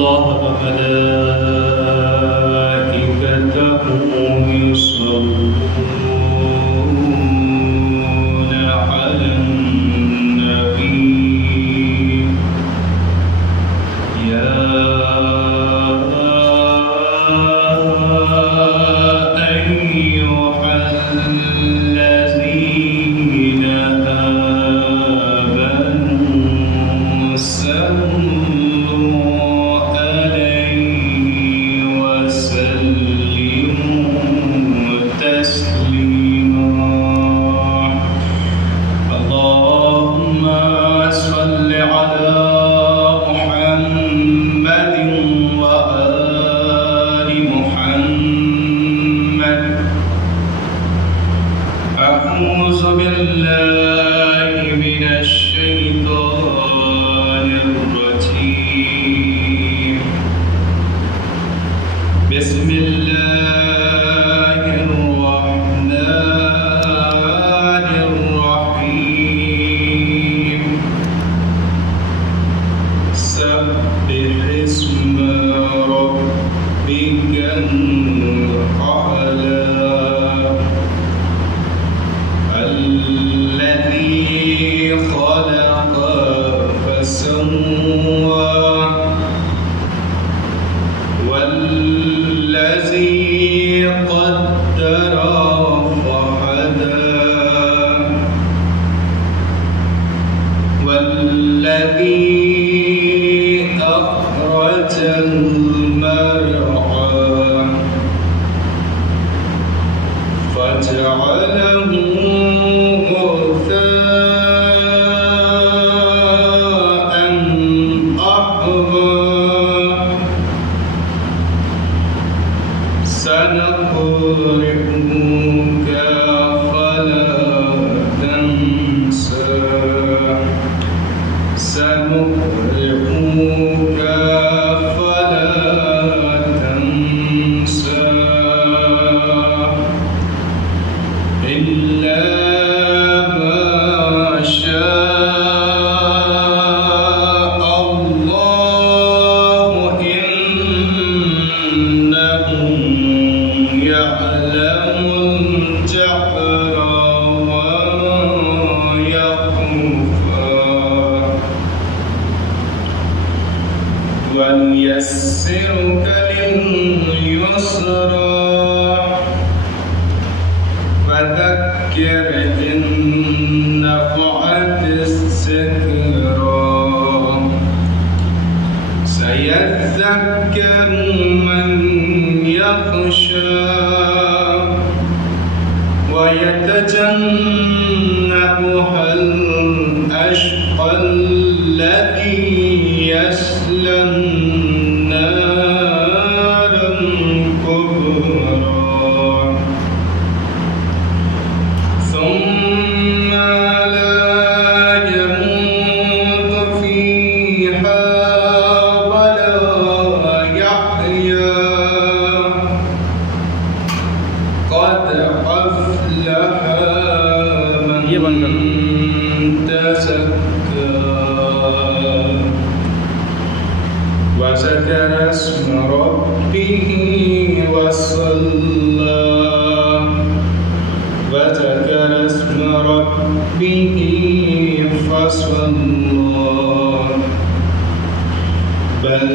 الله وملائكته يصلون على النبي يا أيها الذين آمنوا صلوا عليه وسلموا تسليما اللهم صل على محمد وآل محمد أعوذ بالله من الشيطان الرجيم بسم الله الرحمن الرحيم سبح اسم ربك الأعلى الذي خلق فسوى والذي قدر فهدى والذي أخرج المرعى فجعله غثاء أحوى سنقرئك فلا تنسى سنقرئك فلا تنسى إلا ما شاء الله إنه يعلم الجهر وما يخفى ونيسرك لليسرى فذكر إن نفعت الذكرى سيذكر من يخشى ويتجنبها الأشقى الذي يصلى النار الكبرى ثم لا يموت فيها ولا يحيا قد أفلح من تزكى وذكر اسم ربه وصلى وذكر اسم ربه فصلى بل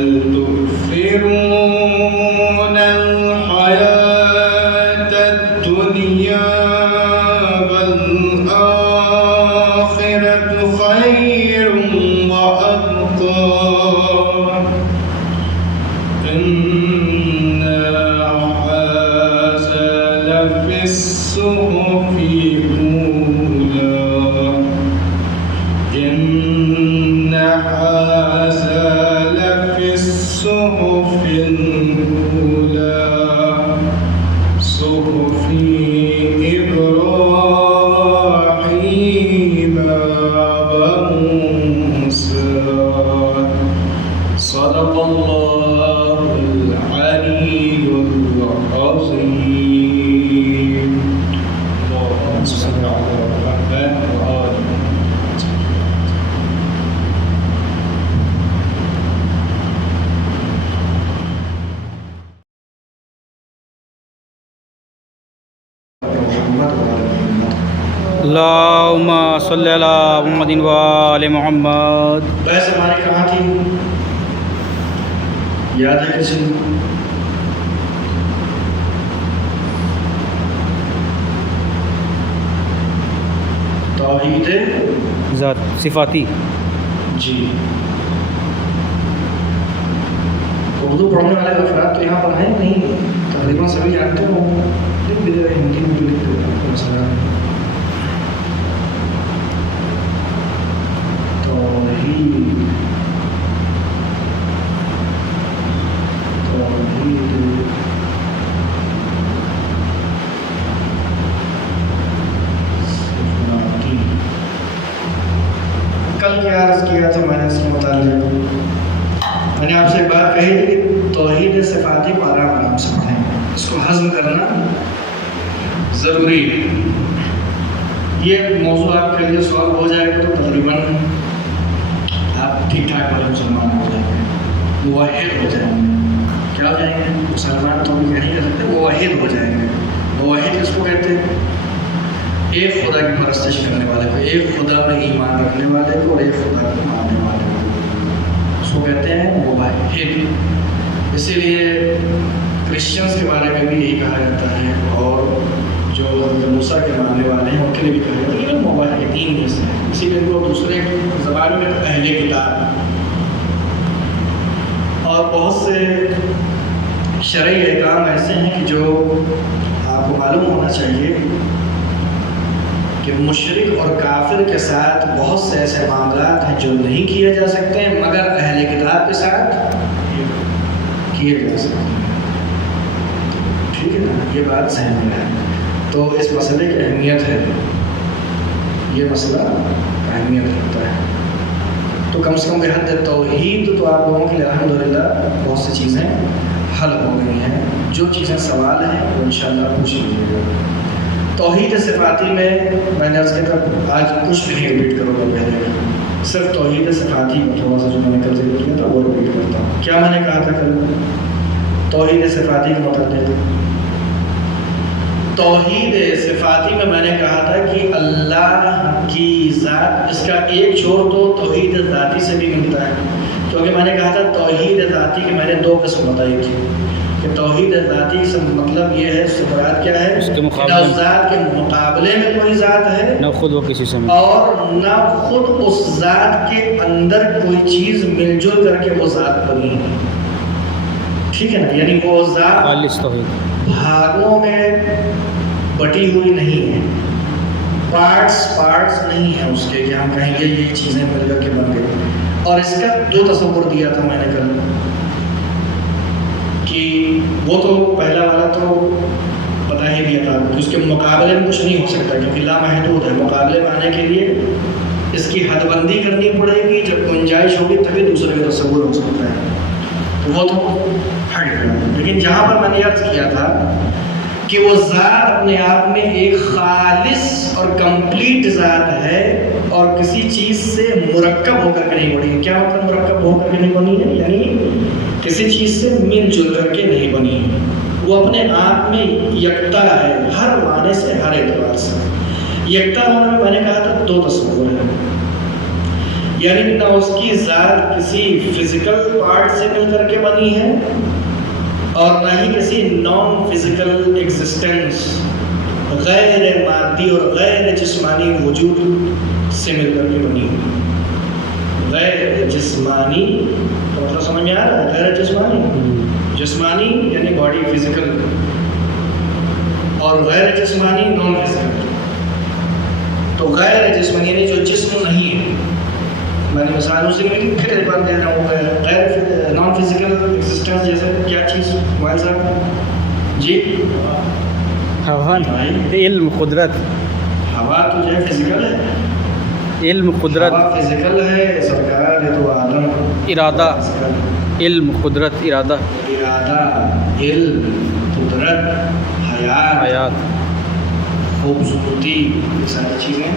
تؤثرون الحياة الدنيا والآخرة خير وأبقى إن هذا لفي الصحف الأولى إن هذا لفي الصحف الأولى اللہم صلی علی محمد و آل محمد. بحث ہماری کہاں تھی؟ یاد ہے کسی کو؟ توحید ذات صفاتی. جی. اردو پڑھنے والے افراد تو یہاں پر ہیں نہیں، تقریباً سبھی جانتے ہوں، لکھ بھی دے رہے، ہندی میں بھی لکھ دے رہے، کوئی مسئلہ نہیں. کل کیا عرض کیا تھا میں نے اس کے متعلق؟ میں نے آپ سے ایک بات کہی تھی کہ توحید صفاتی کو آرام سے پڑھیں، اس کو ہضم کرنا ضروری ہے. یہ موضوع آپ کے لیے سوال ہو جائے گا تو تقریباً آپ ٹھیک ٹھاک والے مسلمان ہو جائیں گے، موحد ہو جائیں گے. کیا ہو جائیں گے؟ مسلمان تو بھی نہیں کر سکتے، موحد ہو جائیں گے. موحد کس کو کہتے ہیں؟ ایک خدا کی پرستش کرنے والے کو، ایک خدا میں ایمان رکھنے والے کو اور ایک خدا کو ماننے والے کو، اس کو کہتے ہیں موحد. اسی لیے کرسچنس کے بارے میں بھی یہی کہا جاتا ہے، اور جو حضرت موسیٰ کے ماننے والے ہیں ان کے لیے بھی کہا جاتا ہے کہ وہ موحدین میں سے ہیں. اسی لیے ان کو دوسرے زبانوں میں اہل کتاب. اور بہت سے شرعی احکام ایسے ہیں کہ جو آپ کو معلوم ہونا چاہیے کہ مشرک اور کافر کے ساتھ بہت سے ایسے معاملات ہیں جو نہیں کیے جا سکتے ہیں، مگر اہل کتاب کے ساتھ کیے جا سکتے ہیں. ٹھیک ہے نا؟ یہ بات ذہن میں ہے. تو اس مسئلے کی اہمیت ہے، یہ مسئلہ اہمیت رکھتا ہے. تو کم سے کم بحد توحید تو آپ لوگوں کے لیے الحمدللہ بہت سی چیزیں حل ہو گئی ہیں. جو چیزیں سوال ہیں وہ انشاءاللہ پوچھ لیجیے گا. توحید صفاتی میں نے عرض کیا تھا، آج کچھ بھی ریپیٹ کرو گا، پہلے صرف توحید صفاتی میں تھوڑا سا جو میں نے کل ذکر کیا تھا وہ ریپیٹ کرتا ہوں. کیا میں نے کہا تھا کل توحید صفاتی کے متعلق؟ توحید صفاتی میں نے کہا تھا کہ اللہ کی ذات، اس کا ایک چھوڑ تو توحید ذاتی سے بھی ملتا ہے، کیونکہ میں نے کہا تھا توحید ذاتی کی میں نے دو قسم بتائی تھی کہ توحید ذاتی سے مطلب یہ ہے، اس سے مراد کیا ہے؟ نہ اس ذات کے مقابلے میں کوئی ذات ہے، نہ خود وہ کسی سے اور نہ خود اس ذات کے اندر کوئی چیز مل جل کر کے وہ ذات بنی ہے. ٹھیک ہے نا؟ یعنی وہ ذات خالص توحید بھاگوں میں بٹی ہوئی نہیں ہے، پارٹس نہیں ہیں اس کے کہ ہم کہیں گے یہ چیزیں مل کر کے بن گئی. اور اس کا جو تصور دیا تھا میں نے کل کہ وہ تو پہلا والا تو پتہ ہی دیا تھا کہ اس کے مقابلے میں کچھ نہیں ہو سکتا، کیونکہ لامحدود ہے. مقابلے میں آنے کے لیے اس کی حد بندی کرنی پڑے گی، جب گنجائش ہوگی تبھی دوسرے کا تصور ہو سکتا ہے. تو وہ تو ہٹ گیا. لیکن جہاں پر میں نے عرض کیا تھا کہ وہ ذات اپنے آپ میں ایک خالص اور کمپلیٹ ذات ہے اور کسی چیز سے مرکب ہو کر کے نہیں بنی ہے. کیا مطلب مرکب ہو کر کے نہیں بنی ہے؟ یعنی کسی چیز سے مل جل کر کے نہیں بنی ہے. وہ اپنے آپ میں یکتا ہے، ہر معنی سے، ہر اعتبار سے. یکتا ہونے میں نے کہا تھا دو تصور ہے، یعنی نہ اس کی ذات کسی فزیکل پارٹ سے مل کر کے بنی ہے اور نہ ہی کسی نان فزیکل ایگزسٹنس، غیر مادی اور غیر جسمانی وجود سے مل کر کے بنی ہے. غیر جسمانی تو مطلب سمجھ میں آ رہا ہے؟ غیر جسمانی، جسمانی یعنی باڈی فزیکل، اور غیر جسمانی نان فزیکل. تو غیر جسمانی یعنی جو جسم نہیں ہے، میں نے مثال اسی میں پھر ایک بار دے رہا ہوں، غیر نان فزیکل ایگزسٹنس جیسے کیا چیز موبائل صاحب جی؟ ہوا، علم، قدرت. ہوا تو جو ہے فزیکل ہے، علم، قدرت، ہوا فزیکل ہے سرکار. یہ تو آدم، ارادہ، علم، قدرت، ارادہ، علم، قدرت، حیات، خوبصورتی، یہ ساری چیزیں.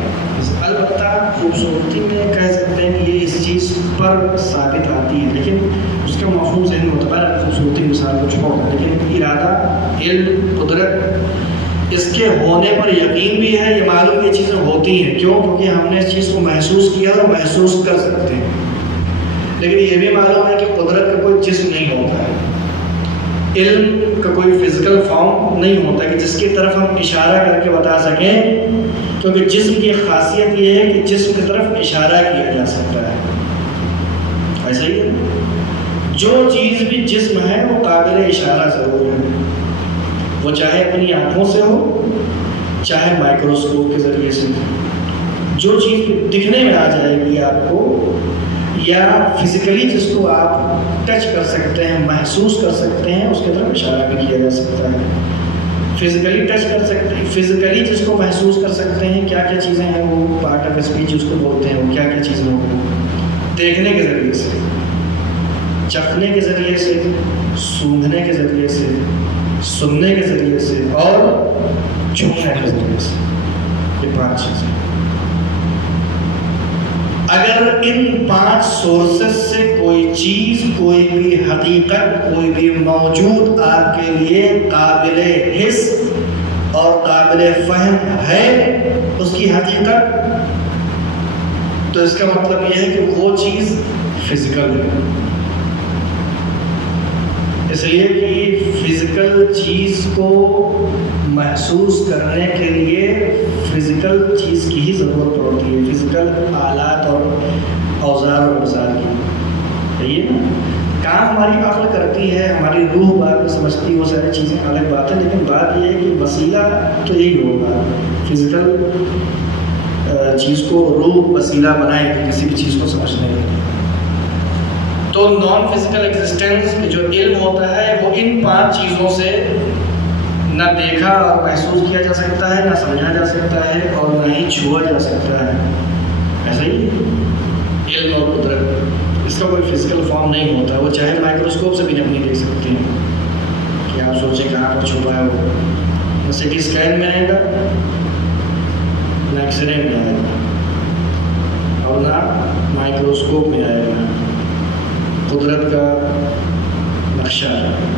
البتہ خوبصورتی میں کہہ سکتے ہیں کہ یہ اس چیز پر ثابت آتی ہے، لیکن اس کا مفہوم ذہن معتبر ہے. خوبصورتی مثال کو چھوڑ دیں، لیکن ارادہ، علم، قدرت اس کے ہونے پر یقین بھی ہے، یہ معلوم یہ چیزیں ہوتی ہیں، کیوں؟ کیونکہ ہم نے اس چیز کو محسوس کیا اور محسوس کر سکتے ہیں۔ لیکن یہ بھی معلوم ہے کہ قدرت کا کوئی جسم نہیں ہوتا ہے، علم کا کوئی فزیکل فارم نہیں ہوتا کہ جس کی طرف ہم اشارہ کر کے بتا سکیں، کیونکہ جسم کی خاصیت یہ ہے کہ جسم کی طرف اشارہ کیا جا سکتا ہے، ایسا ہی ہے۔ جو چیز بھی جسم ہے وہ قابل اشارہ ضرور ہے، وہ چاہے اپنی آنکھوں سے ہو چاہے مائکروسکوپ کے ذریعے سے۔ جو چیز دکھنے میں آ جائے گی آپ کو، یا فزیکلی جس کو آپ ٹچ کر سکتے ہیں، محسوس کر سکتے ہیں، اس کی طرف اشارہ بھی کیا جا سکتا ہے۔ فزیکلی ٹچ کر سکتے ہیں، فزیکلی جس کو محسوس کر سکتے ہیں، کیا کیا چیزیں ہیں وہ پارٹ آف اسپیچ جس کو بولتے ہیں، وہ کیا کیا چیزیں ہوں؟ دیکھنے کے ذریعے سے، چکھنے کے ذریعے سے، سونگھنے کے ذریعے سے، سننے کے ذریعے سے اور چھونے کے ذریعے سے، یہ 5 چیزیں۔ اگر ان 5 سورسز سے کوئی چیز، کوئی بھی حقیقت، کوئی بھی موجود آپ کے لیے قابل حس اور قابل فہم ہے اس کی حقیقت، تو اس کا مطلب یہ ہے کہ وہ چیز فزیکل ہے۔ اس لیے کہ فزیکل چیز کو محسوس کرنے کے لیے فزیکل چیز کی ہی ضرورت پڑتی ہے، فزیکل آلات اور اوزار اور ابزار کی۔ صحیح ہے نا؟ کام ہماری عقل کرتی ہے، ہماری روح بات میں سمجھتی ہے، وہ ساری چیزیں الگ بات ہے، لیکن بات یہ ہے کہ وسیلہ تو یہی ہوگا، فزیکل چیز کو روح وسیلہ بنائے گی کسی بھی چیز کو سمجھنے کے لیے۔ تو نان فزیکل ایگزسٹنس جو علم ہوتا ہے وہ ان 5 چیزوں سے نہ دیکھا اور محسوس کیا جا سکتا ہے، نہ سمجھا جا سکتا ہے، اور نہ ہی چھوا جا سکتا ہے۔ ایسا ہی علم اور قدرت، اس کا کوئی فزیکل فارم نہیں ہوتا، وہ چاہے مائکروسکوپ سے بھی نہیں دیکھ سکتے ہیں کہ آپ سوچیں کہاں پر چھپا ہے وہ، نہ سی ٹی اسکین میں آئے گا، نہ ایکس رے میں آئے گا، اور نہ مائکروسکوپ میں آئے گا۔ قدرت کا نقشہ،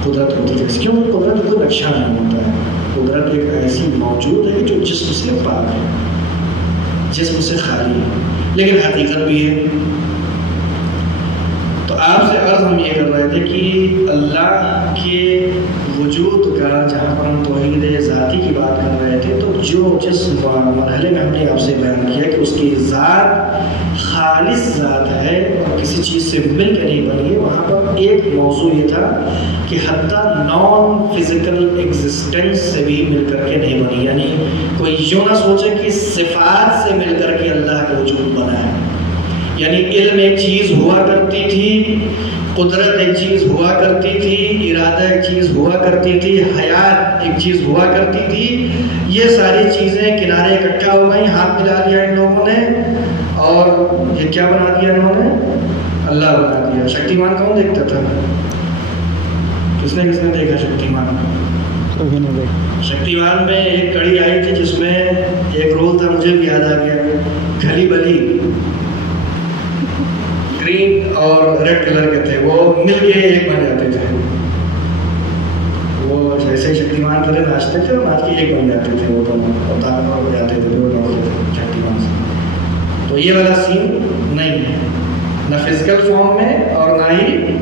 قدرت ہوتی ہے، کیوں؟ قدرت کوئی نقشہ نہیں ہوتا ہے، قدرت ایک ایسی موجود ہے جو جسم سے پاک ہے، جسم سے خالی ہے، لیکن حقیقت بھی ہے۔ تو آپ سے عرض ہم یہ کر رہے تھے کہ اللہ کے وجود کا، جہاں پر ہم توحید ذاتی کی بات کر رہے تھے، تو جس مرحلے میں ہم نے آپ سے بیان کیا کہ اس کی ذات خالص ذات ہے اور کسی چیز سے مل کے نہیں بنی ہے، وہاں پر ایک موضوع یہ تھا کہ حتیٰ نان فزیکل ایگزسٹنس سے بھی مل کر کے نہیں بنی، یعنی کوئی یوں نہ سوچے کہ صفات سے مل کر کے اللہ کا وجود بنا ہے، یعنی علم ایک چیز ہوا کرتی تھی، قدرت ایک چیز ہوا کرتی تھی، ارادہ ایک چیز ہوا کرتی تھی، حیات ایک چیز ہوا کرتی تھی، یہ ساری چیزیں کنارے اکٹھا ہو گئی، ہاتھ ملا لیا ان لوگوں نے، اور یہ کیا بنا دیا انہوں نے؟ اللہ بنا دیا۔ شکتیمان کون دیکھتا تھا؟ کس نے دیکھا شکتیمان؟ شکتیمان میں ایک کڑی آئی تھی جس میں ایک رول تھا، مجھے بھی یاد آ گیا، کھلی بلی، گرین اور ریڈ کلر کے تھے، وہ مل کے ایک بن جاتے تھے، وہ جیسے شکتیمان کرے ناچتے تھے اور ناچ کے ایک بن جاتے تھے، وہ دونوں اور طاقتور ہو جاتے تھے، وہ دوڑتے تھے شکتیمان سے۔ تو یہ والا سین نہیں ہے، نہ فزیکل فارم میں اور نہ ہی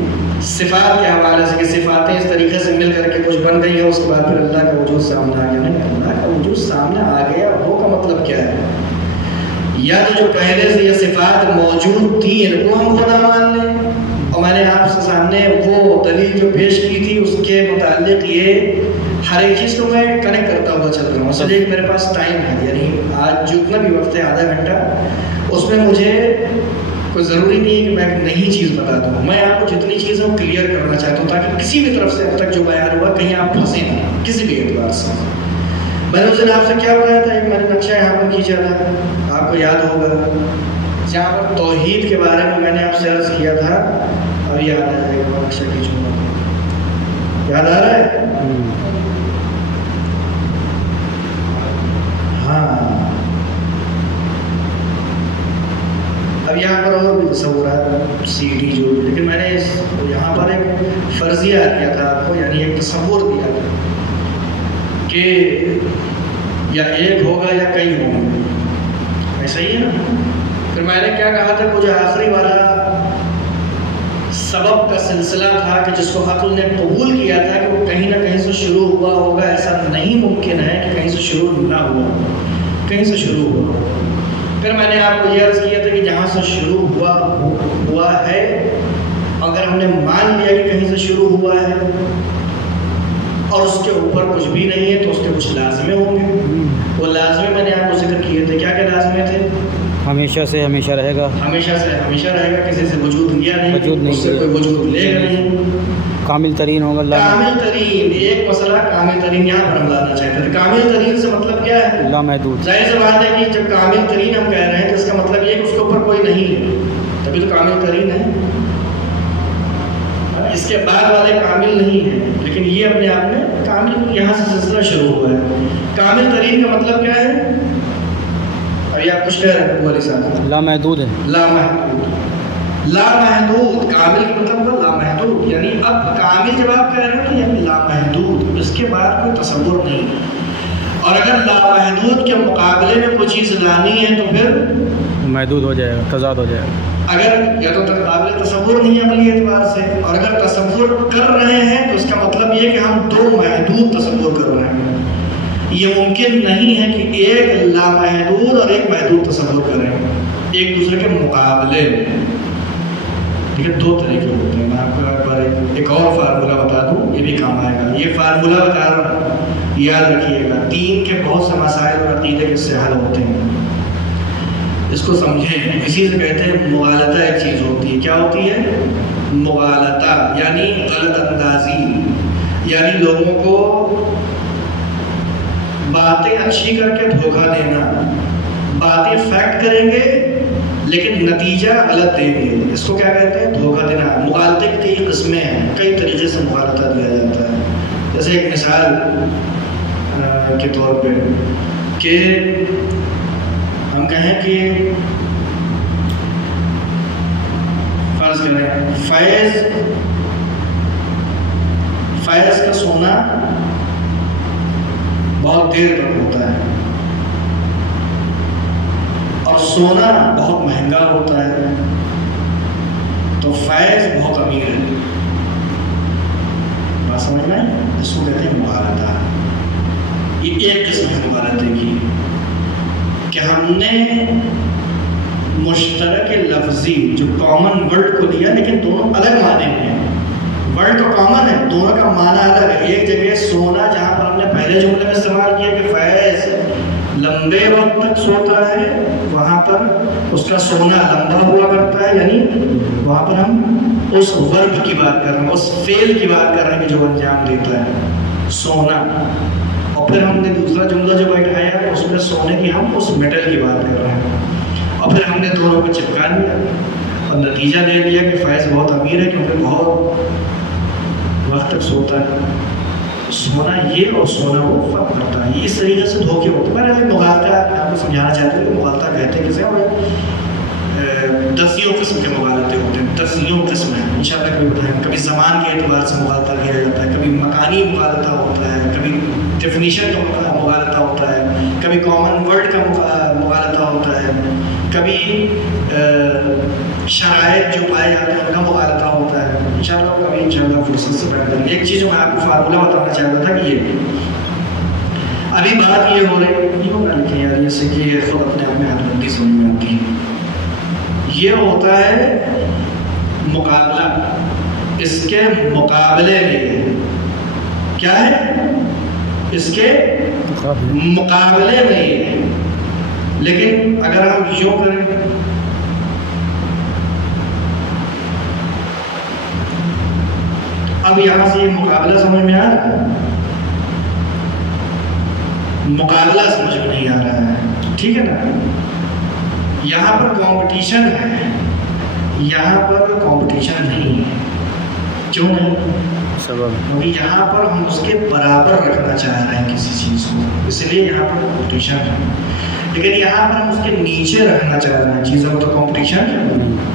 صفات کے حوالے سے کہ صفاتیں اس طریقے سے مل کر کے کچھ بن گئی ہیں، اس کے بعد پھر اللہ کا وجود سامنے آ گیا۔ نہیں، اللہ کا وجود سامنے آ گیا وہ کا مطلب کیا ہے؟ یا تو جو پہلے سے یہ صفات موجود تھی ان کو ہم خدا مان لیں، اور میں نے آپ سے سامنے وہ دلیل جو پیش کی تھی اس کے متعلق یہ ہر ایک چیز کو میں کنیکٹ کرتا ہوا چل رہا ہوں، اس لیے میرے پاس ٹائم ہے، یعنی آج جتنا بھی وقت ہے آدھا گھنٹہ، اس میں مجھے کوئی ضروری نہیں ہے کہ میں ایک نئی چیز بتا دوں، میں آپ کو جتنی چیز ہے وہ کلیئر کرنا چاہتا ہوں تاکہ کسی بھی طرف سے اب تک جو بیان ہوا کہیں آپ پھنسے نہ کسی بھی اعتبار سے۔ میں نے اس دن آپ سے کیا بتایا تھا؟ ایک میں نے نقشہ یہاں پر کھینچا تھا، آپ کو یاد ہوگا، جہاں پر توحید کے بارے میں نے آپ سے عرض کیا تھا، اب یاد آ جائے گا، نقشہ کھینچوں گا، یاد آ رہا ہے؟ ہاں، اب یہاں پر اور بھی تصورات سی ڈی جو، لیکن میں نے یہاں پر ایک فرضیہ کیا تھا آپ کو، یعنی ایک تصور دیا کہ یا ایک ہوگا یا کئی ہوں گے، ایسا ہی ہے نا. پھر میں نے کیا کہا تھا، وہ جو آخری والا سبب کا سلسلہ تھا کہ جس کو عقل نے قبول کیا تھا کہ وہ کہیں نہ کہیں سے شروع ہوا ہوگا، ایسا نہیں ممکن ہے کہ کہیں سے شروع نہ ہوا، کہیں سے شروع ہوا. پھر میں نے آپ کو یہ عرض کیا تھا کہ جہاں سے شروع ہوا ہے، اگر ہم نے مان لیا کہ کہیں سے شروع ہوا ہے اور اس کے اوپر کچھ بھی نہیں ہے تو اس کے کچھ لازمے ہوں گے. وہ لازمے میں نے آپ کو ذکر کیے تھے. کیا کیا لازمے تھے؟ ہمیشہ سے ہمیشہ رہے گا، ہمیشہ سے ہمیشہ رہے گا، کسی سے وجود لیا نہیں، اس سے کوئی وجود لے گا نہیں، کامل ترین ہوگا اللہ، کامل ترین. ایک مسئلہ کامل ترین یہاں پر ہم لانا چاہتے ہیں. کامل ترین سے مطلب کیا ہے؟ لامحدود. ظاہر سی بات ہے کہ جب کامل ترین ہم کہہ رہے ہیں تو اس کا مطلب یہ ہے کہ اس کے اوپر کوئی نہیں ہے، تبھی تو کامل ترین ہے. اس کے بعد والے کامل نہیں ہیں، لیکن یہ اپنے آپ میں کامل، یہاں سے سلسلہ شروع ہوا ہے. کامل ترین کا مطلب کیا ہے؟ ابھی آپ کچھ کہہ رہے ہیں علی صاحب. لامحدود ہے. لامحدود، لامحدود کامل کا مطلب ہوا لامحدود. یعنی اب کامل جب آپ کہہ رہے ہیں تو یعنی لامحدود، اس کے بعد کوئی تصور نہیں. اور اگر لامحدود کے مقابلے میں کوئی چیز لانی ہے تو پھر محدود ہو جائے گا، تضاد ہو جائے گا. اگر یا تو قابل تصور نہیں ہے عملی اعتبار سے، اور اگر تصور کر رہے ہیں تو اس کا مطلب یہ کہ ہم دو محدود تصور کر رہے ہیں. یہ ممکن نہیں ہے کہ ایک لامحدود اور ایک محدود تصور کریں ایک دوسرے کے مقابلے میں. ٹھیک ہے، دو طریقے ہوتے ہیں. میں آپ کو ایک بار ایک اور فارمولہ بتا دوں، یہ بھی کام آئے گا. یہ فارمولہ بتا رہا ہوں، یاد رکھیے گا. دین کے بہت سے مسائل اور عقیدے کے سے حل ہوتے ہیں، اس کو سمجھیں. اسی سے کہتے ہیں مغالطہ ایک چیز ہوتی ہے. کیا ہوتی ہے؟ مغالطہ، یعنی غلط اندازی، یعنی لوگوں کو باتیں اچھی کر کے دھوکہ دینا. باتیں فیکٹ کریں گے لیکن نتیجہ غلط دیں گے. اس کو کیا کہتے ہیں؟ دھوکہ دینا. مغالطے کی کئی قسمیں ہیں، کئی طریقے سے مغالطہ دیا جاتا ہے. جیسے ایک مثال کے طور پہ کہ ہم کہیں کہ فرض کریں فیض کا سونا بہت دیر تک ہوتا ہے اور سونا بہت مہنگا ہوتا ہے، تو فیض بہت امیر ہے. بات سمجھ میں؟ اس کو کہتے ہیں مغالطہ. یہ ایک قسم ہے مغالطے کی کہ ہم نے مشترک لفظی جو کامن ورڈ کو لیا لیکن دونوں الگ معنی میں ہیں. ورڈ تو کامن ہے، دونوں کا معنی الگ ہے. ایک جگہ سونا جہاں پر ہم نے پہلے جملے میں استعمال کیا کہ فیض لمبے وقت تک سوتا ہے، وہاں پر اس کا سونا لمبا ہوا کرتا ہے، یعنی وہاں پر ہم اس ورب کی بات کر رہے ہیں، اس فعل کی بات کر رہے ہیں کہ جو انجام دیتا ہے سونا. اور پھر ہم نے دوسرا جملہ جو بیٹھایا اس میں سونے کی ہم اس میٹل کی بات کر رہے ہیں. اور پھر ہم نے دونوں کو چپکا لیا اور نتیجہ دے دیا کہ فیض بہت امیر ہے کیونکہ بہت وقت تک سوتا ہے. سونا یہ اور سونا وہ فرق کرتا ہے. یہ اس طریقے سے دھوکے ہوتے ہیں. میں مغالطہ آپ کو سمجھانا چاہتے ہیں کہ مغالطہ کہتے ہیں کسے، اور دسیوں قسم کے مغالطے ہوتے ہیں. دسیوں قسم ہیں، انشاءاللہ کبھی بتائیں. کبھی زمان کے اعتبار سے مغالطہ کیا جاتا ہے، کبھی مکانی مغالطہ ہوتا ہے، کبھی ڈیفینیشن کا مغالطہ ہوتا ہے، کبھی کامن ورڈ کا مغالطہ ہوتا ہے، کبھی شرائط جو پائے جاتے ہیں ان کا مغالطہ ہوتا ہے. انشاءاللہ کبھی انشاءاللہ فرصت سے بیان کریں. ایک چیز میں آپ کو فارمولہ بتانا چاہتا تھا کہ یہ ابھی بات یہ ہو رہی ہے یار یہ سے کہ خود اپنے آپ میں حد بندی سمجھ میں آتی ہے. یہ ہوتا ہے مقابلہ. اس کے مقابلے میں کیا ہے؟ اس کے مقابلے میں. لیکن اگر ہم یوں کریں اب یہاں سے یہ مقابلہ سمجھ میں آ رہا ہے؟ مقابلہ سمجھ میں نہیں آ رہا ہے. ٹھیک ہے نا؟ یہاں پر کمپٹیشن ہے، یہاں پر کمپٹیشن نہیں ہے. کیوں نہیں؟ کیونکہ یہاں پر ہم اس کے برابر رکھنا چاہ رہے ہیں کسی چیز کو، اس لیے یہاں پر کمپٹیشن ہے. لیکن یہاں پر ہم اس کے نیچے رکھنا چاہ رہے ہیں چیزوں کو، تو کمپٹیشن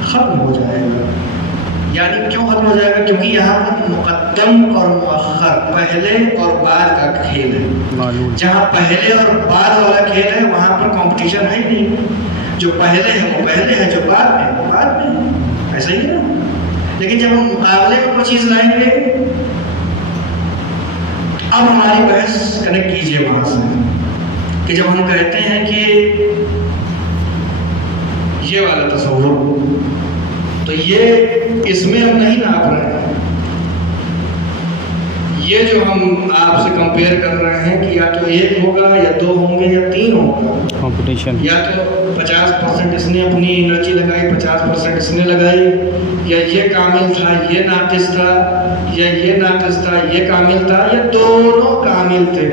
ختم ہو جائے گا. یعنی کیوں ختم ہو جائے گا؟ کیونکہ یہاں پر مقدم اور مؤخر، پہلے اور بعد کا کھیل ہے. جہاں پہلے اور بعد والا کھیل ہے وہاں پر کمپٹیشن ہے ہی نہیں. جو پہلے ہے وہ پہلے ہے، جو بعد میں وہ بعد میں، ایسا ہی ہے. لیکن جب ہم مقابلے میں کوئی چیز لائیں گے، اب ہماری بحث کنیکٹ کیجئے وہاں سے کہ جب ہم کہتے ہیں کہ یہ والا تصور، تو یہ اس میں ہم نہیں ناپ رہے ہیں. یہ جو ہم آپ سے کمپیئر کر رہے ہیں کہ یا تو 1 ہوگا یا 2 ہوں گے یا 3 ہوگا، کمپٹیشن. یا تو 50% اس نے اپنی انرجی لگائی، 50% اس نے لگائی، یا یہ کامل تھا یہ ناقص تھا، یا یہ ناقص تھا یہ کامل تھا، یا دونوں کامل تھے.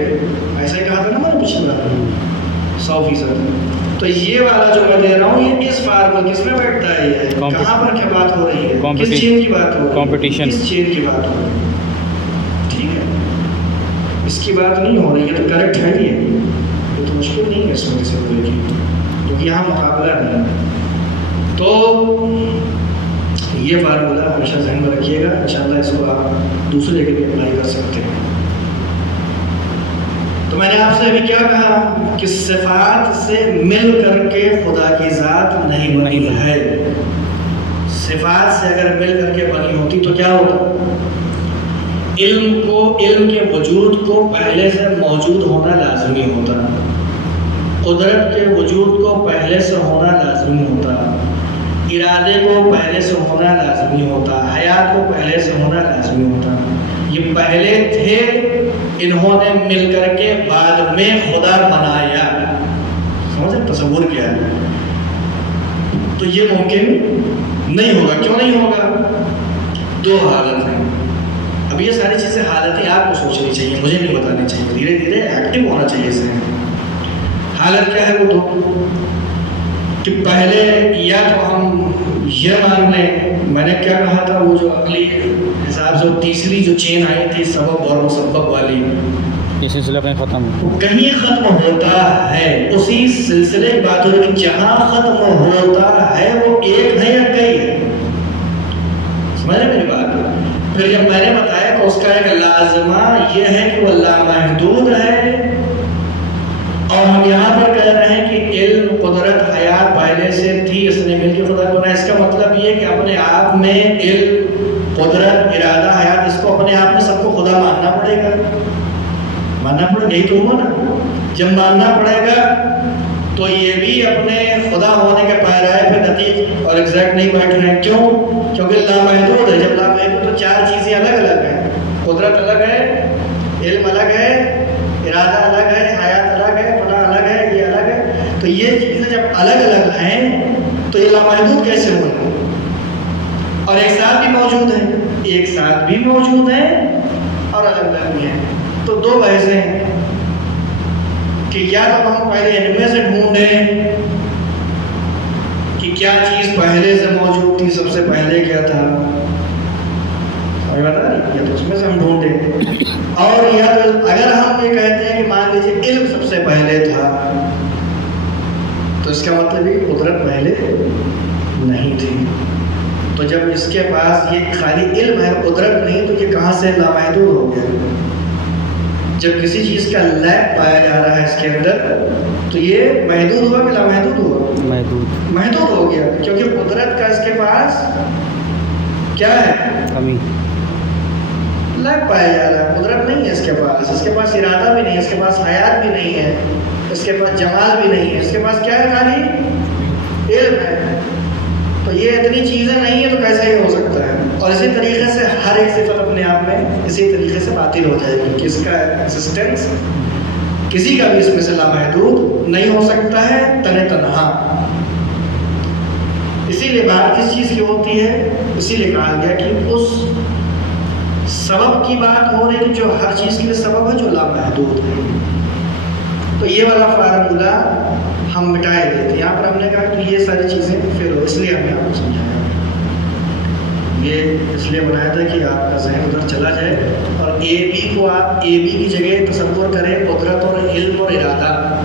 ایسا ہی کہا تھا نا میں نے پچھلی بار 100%. تو یہ والا جو میں دے رہا ہوں یہ اس فارمول کس میں بیٹھتا ہے؟ یہ کہاں پر کیا بات ہو رہی ہے؟ کس چین کی بات ہو رہی ہے؟ کمپٹیشن. کس چین کی بات ہو رہی ہے؟ ٹھیک ہے، اس کی بات نہیں ہو رہی ہے تو کریکٹ ہے. یہ تو مشکل نہیں ہے اس میں کسی بولے کی، کیونکہ یہاں مقابلہ نہیں ہے. تو یہ فارمولہ ہمیشہ ذہن میں رکھیے گا، انشاءاللہ اس کو آپ دوسرے کے بھی اپلائی کر سکتے ہیں. تو میں نے آپ سے ابھی کیا کہا کہ صفات سے مل کر کے خدا کی ذات نہیں بنی ہے. صفات سے اگر مل کر کے بنی ہوتی تو کیا ہوتا؟ علم کے وجود کو پہلے سے موجود ہونا لازمی ہوتا، قدرت کے وجود کو پہلے سے ہونا لازمی ہوتا، ارادے کو پہلے سے ہونا لازمی ہوتا، حیات کو پہلے سے ہونا لازمی ہوتا. یہ پہلے تھے، انہوں نے مل کر کے بعد میں خدا بنایا. سمجھے تصور کیا ہے؟ تو یہ ممکن نہیں ہوگا. کیوں نہیں ہوگا؟ 2 حالت ہیں. اب یہ ساری چیزیں حالتیں آپ کو سوچنی چاہیے، مجھے نہیں بتانی چاہیے. دھیرے دھیرے ایکٹیو ہونا چاہیے اس میں. حالت کیا ہے وہ 2 کہ پہلے یا تو ہم یہ مان لیں، میں نے کیا کہا تھا، وہ جو عقلی حساب سے تیسری جو چین آئی تھی سبب اور مسبب والی، یہ سلسلہ کہیں ختم وہ کہیں ختم ہوتا ہے. اسی سلسلے کی بات ہو رہی ہے، جہاں ختم ہوتا ہے وہ ایک ہے یا کئی ہے. سمجھ رہے میری بات؟ پھر جب میں نے بتایا کہ اس کا ایک لازمہ یہ ہے کہ وہ لامحدود ہے، اور ہم یہاں پر کہہ رہے ہیں کہ علم، قدرت، حیات پہلے سے تھی، اس نے مل کے خدا بنایا. اس کا مطلب یہ کہ اپنے آپ میں علم، قدرت، ارادہ، حیات، اس کو اپنے آپ میں سب کو خدا ماننا پڑے گا. ماننا پڑے گا، یہی تو ہوا نا. جب ماننا پڑے گا تو یہ بھی اپنے خدا ہونے کے پیرائے پہ دقیق اور ایگزیکٹ نہیں بیٹھ رہے ہیں. کیوں؟ کیونکہ لامحدود ہے. جب لامحدود تو 4 چیزیں الگ الگ ہیں. قدرت الگ ہے، علم الگ ہے، ارادہ الگ ہے، حیات الگ ہے، فلاں الگ ہے، یہ الگ ہے. تو یہ چیزیں جب الگ الگ ہیں تو یہ لامحدود کیسے ہوئے؟ اور ایک ساتھ بھی موجود ہیں، ایک ساتھ بھی موجود ہیں اور الگ الگ بھی ہیں. تو 2 بحثیں ہیں کہ یا تو ہم پہلے ان میں سے ڈھونڈیں کہ کیا چیز پہلے سے موجود تھی، سب سے پہلے کیا تھا، بتا رہی، یا تو اس میں سے ہم ڈھونڈیں. اور یا تو اگر ہم یہ کہتے ہیں کہ مان لیجیے علم سب سے پہلے تھا، تو اس کا مطلب یہ قدرت پہلے نہیں تھی. تو جب اس کے پاس یہ خالی علم ہے، قدرت نہیں، تو یہ کہاں سے لامحدود ہو گیا؟ جب کسی چیز کا لیک پایا جا رہا ہے اس کے اندر تو یہ محدود ہوا کہ لامحدود ہوا؟ محدود ہو گیا، کیونکہ قدرت کا اس کے پاس کیا ہے؟ کمی. لیک پایا جا رہا ہے، قدرت نہیں ہے اس کے پاس. اس کے پاس ارادہ بھی نہیں ہے، اس کے پاس حیات بھی نہیں ہے، اس کے پاس جمال بھی نہیں ہے. اس کے پاس کیا ہے؟ خالی علم ہے. تو یہ اتنی چیزیں نہیں ہیں تو کیسا یہ ہو سکتا ہے؟ اور اسی طریقے سے ہر ایک صفت اپنے آپ میں اسی طریقے سے باطل ہو جائے گی کہ اس کا ایگزسٹنس کسی کا بھی اس میں سے لامحدود نہیں ہو سکتا ہے تن تنہا. اسی لیے بات کس چیز کی ہوتی ہے؟ اسی لیے کہا گیا کہ اس سبب کی بات ہو رہی ہے جو ہر چیز کے لیے سبب ہے، جو لامحدود ہے. تو یہ والا فارمولہ ہم مٹائے دیتے. یہاں پر ہم نے کہا کہ یہ ساری چیزیں پھر ہو، اس لیے ہم نے آپ کو سمجھایا. یہ اس لیے بنایا تھا کہ آپ کا ذہن ادھر چلا جائے اور اے بی کو آپ اے بی کی جگہ تصور کریں قدرت اور علم اور ارادہ.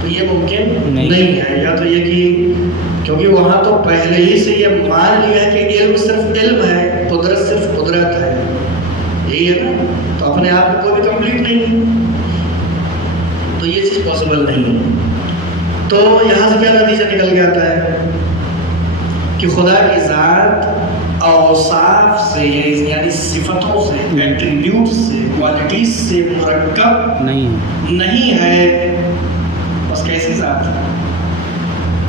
تو یہ ممکن نہیں ہے. یا تو یہ کہ کیونکہ وہاں تو پہلے ہی سے یہ مان لیا ہے کہ علم صرف علم ہے، قدرت صرف قدرت ہے، یہی ہے نا. تو اپنے آپ میں کوئی بھی کمپلیٹ نہیں ہے، تو یہ چیز پاسبل نہیں ہے. تو یہاں سے کیا نتیجہ نکل کے آتا ہے کہ خدا کی ذات اوصاف سے یعنی صفتوں سے، ایٹریبیوٹ سے، کوالٹیز سے مرکب نہیں ہے. بس کیسی ذات ہے؟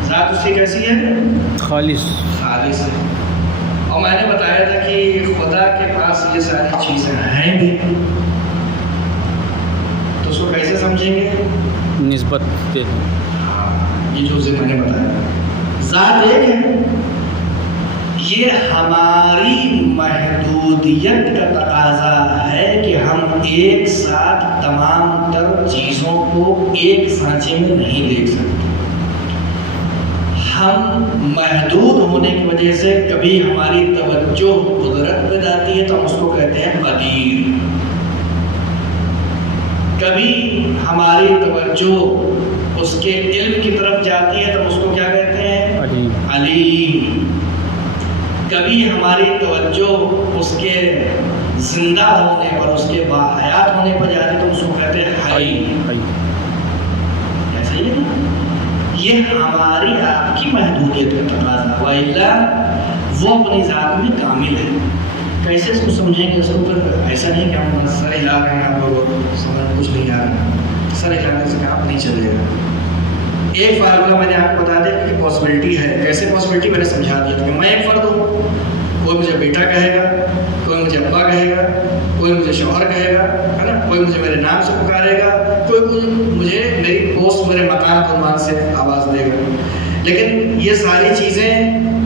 ذات اس کی کیسی ہے؟ خالص خالص ہے. اور میں نے بتایا تھا کہ خدا کے پاس یہ ساری چیزیں ہیں بھی، تو اس کو کیسے سمجھیں گے؟ نسبت دے دو. یہ جو میں نے بتایا ذات ایک ہے، یہ ہماری محدودیت کا تقاضا ہے کہ ہم ایک ساتھ تمام تر چیزوں کو ایک سانچے میں نہیں دیکھ سکتے. ہم محدود ہونے کی وجہ سے کبھی ہماری توجہ قدرت پہ جاتی ہے تو ہم اس کو کہتے ہیں قدیر، کبھی ہماری توجہ اس کے علم کی طرف جاتی ہے تو اس کو کیا کہتے ہیں؟ علیم. کبھی ہماری توجہ اس کے زندہ ہونے پر، اس کے باحیات ہونے پر جاتی ہے تو اس کو کہتے ہیں حی. ایسا ہی ہے نا، یہ ہماری آپ کی محدودیت کا تقاضا، وإلا وہ اپنی ذات میں کامل ہے. کیسے اس کو سمجھیں گے؟ اس کو ایسا نہیں کہ ہم سر ہلا رہے ہیں، آپ کو سمجھ کچھ نہیں آ رہا، سر ہلانے سے کام نہیں چلے گا. ایک فارمولہ میں نے آپ کو بتا دیا کہ پاسبلٹی ہے. کیسے پاسبلٹی میں نے سمجھا دیا کہ میں ایک فرد ہوں، کوئی مجھے بیٹا کہے گا، کوئی مجھے ابا کہے گا، کوئی مجھے شوہر کہے گا، ہے نا، کوئی مجھے میرے نام سے پکارے گا، کوئی مجھے میری پوسٹ، میرے مکان کو عنوان سے آواز دے گا. لیکن یہ ساری چیزیں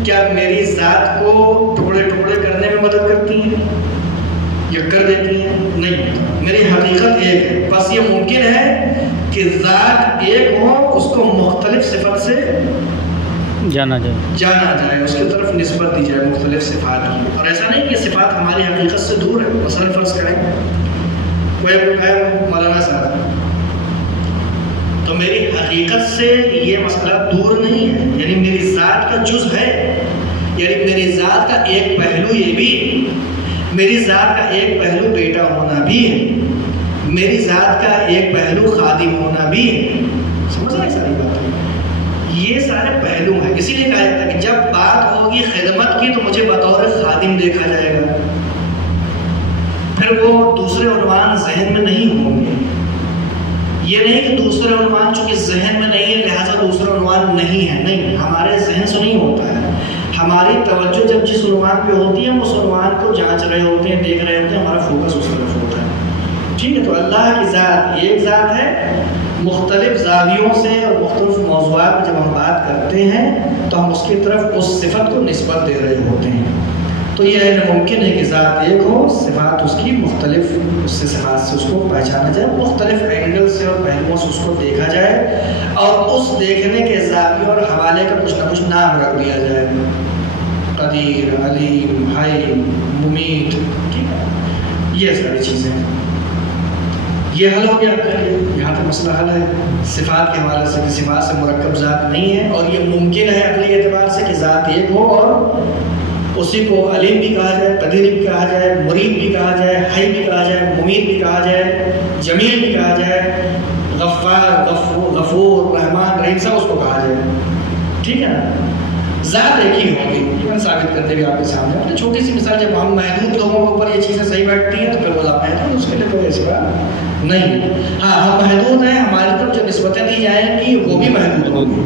کیا میری ذات کو ٹکڑے ٹکڑے کرنے میں مدد کرتی ہیں یا کر دیتی ہیں؟ نہیں. میری حقیقت ایک ہے. بس یہ ممکن ہے کہ ذات ایک ہو، اس کو مختلف صفت سے جانا جائے، اس کی طرف نسبت دی جائے مختلف صفات کی. اور ایسا نہیں کہ صفات ہماری حقیقت سے دور ہے. مثلا فرض کریں کوئی آپ کو کہے مولانا صاحب، تو میری حقیقت سے یہ مسئلہ دور نہیں ہے، یعنی میری ذات کا جز ہے، یعنی میری ذات کا ایک پہلو یہ بھی ہے، میری ذات کا ایک پہلو بیٹا ہونا بھی ہے، میری ذات کا ایک پہلو خادم ہونا بھی ہے. سمجھ رہے ہیں ساری باتیں؟ یہ سارے پہلو ہیں. اسی لیے کہا جاتا ہے کہ جب بات ہوگی خدمت کی تو مجھے بطور خادم دیکھا جائے گا، پھر وہ دوسرے عنوان ذہن میں نہیں ہوں گے. یہ نہیں کہ دوسرے عنوان چونکہ ذہن میں نہیں ہے لہٰذا دوسرا عنوان نہیں ہے، نہیں، ہمارے ذہن سے نہیں ہوتا ہے. ہماری توجہ جب جس عنوان پہ ہوتی ہے ہم اس عنوان کو جانچ رہے ہوتے ہیں، دیکھ رہے ہوتے ہیں، ہمارا فوکس اس طرف ہوتا ہے. ٹھیک ہے. تو اللہ کی ذات ایک ذات ہے، مختلف زاویوں سے اور مختلف موضوعات میں جب ہم بات کرتے ہیں تو ہم اس کی طرف اس صفت کو نسبت دے رہے ہوتے ہیں. تو یہ ممکن ہے کہ ذات ایک ہو، صفات اس کی مختلف، اس سے صفات سے اس کو پہچانا جائے، مختلف اینگل سے اور پہلوؤں سے اس کو دیکھا جائے، اور اس دیکھنے کے زاویے اور حوالے کا کچھ نہ کچھ نام رکھ دیا جائے. قدیر، علیم، حی، ممیت. ٹھیک ہے، یہ ساری چیزیں یہ حل ہو گیا. یہاں پہ مسئلہ حل ہے. صفات کے حوالے سے صفات سے مرکب ذات نہیں ہے، اور یہ ممکن ہے عقلی اعتبار سے کہ ذات ایک ہو اور اسی کو علیم بھی کہا جائے، قدیر بھی کہا جائے، مرید بھی کہا جائے، حی بھی کہا جائے، ممیت بھی کہا جائے، جمیل بھی کہا جائے، غفار، غفور، رحمان، رحیم، سب اس کو کہا جائے. ٹھیک ہے نا. ذات ایک ہی ہوگی. میں ثابت کرتے ہوئے آپ کے سامنے اپنی چھوٹی سی مثال، جب ہم محدود لوگوں کے اوپر یہ چیزیں صحیح بیٹھتی ہیں تو پھر وہ محدود، اس کے لیے کوئی ایسا نہیں. ہاں، ہم محدود ہیں، ہماری طرف جو نسبتیں دی جائیں گی وہ بھی محدود ہوں گی.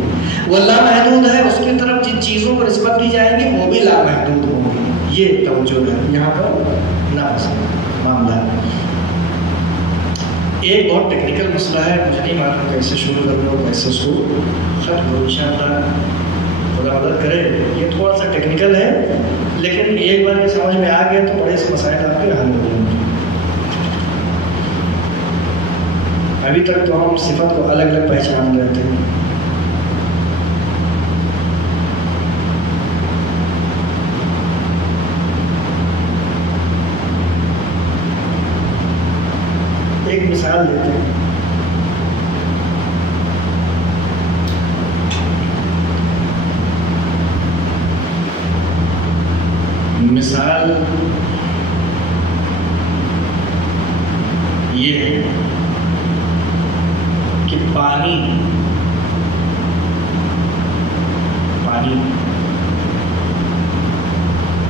وہ اللہ محدود ہے، اس کی طرف جن چیزوں کو نسبت دی جائیں گی وہ بھی لا محدود ہوں گی. یہ توجہ ہے یہاں پر نہ معاملہ. ایک بہت ٹیکنیکل مسئلہ ہے، مجھے نہیں معلوم کیسے شروع کرنا اور کیسے اس کو ختم کروں. انشاءاللہ خدا مدد کرے. یہ تھوڑا سا ٹیکنیکل ہے، لیکن ایک بار یہ سمجھ میں آ گیا تو بڑے سے مسائل آپ کے حل ہو جائیں گے. ابھی تک تو ہم صفت کو الگ الگ پہچان رہے تھے. ایک مثال دیتے ہیں. مثال یہ ہے کہ پانی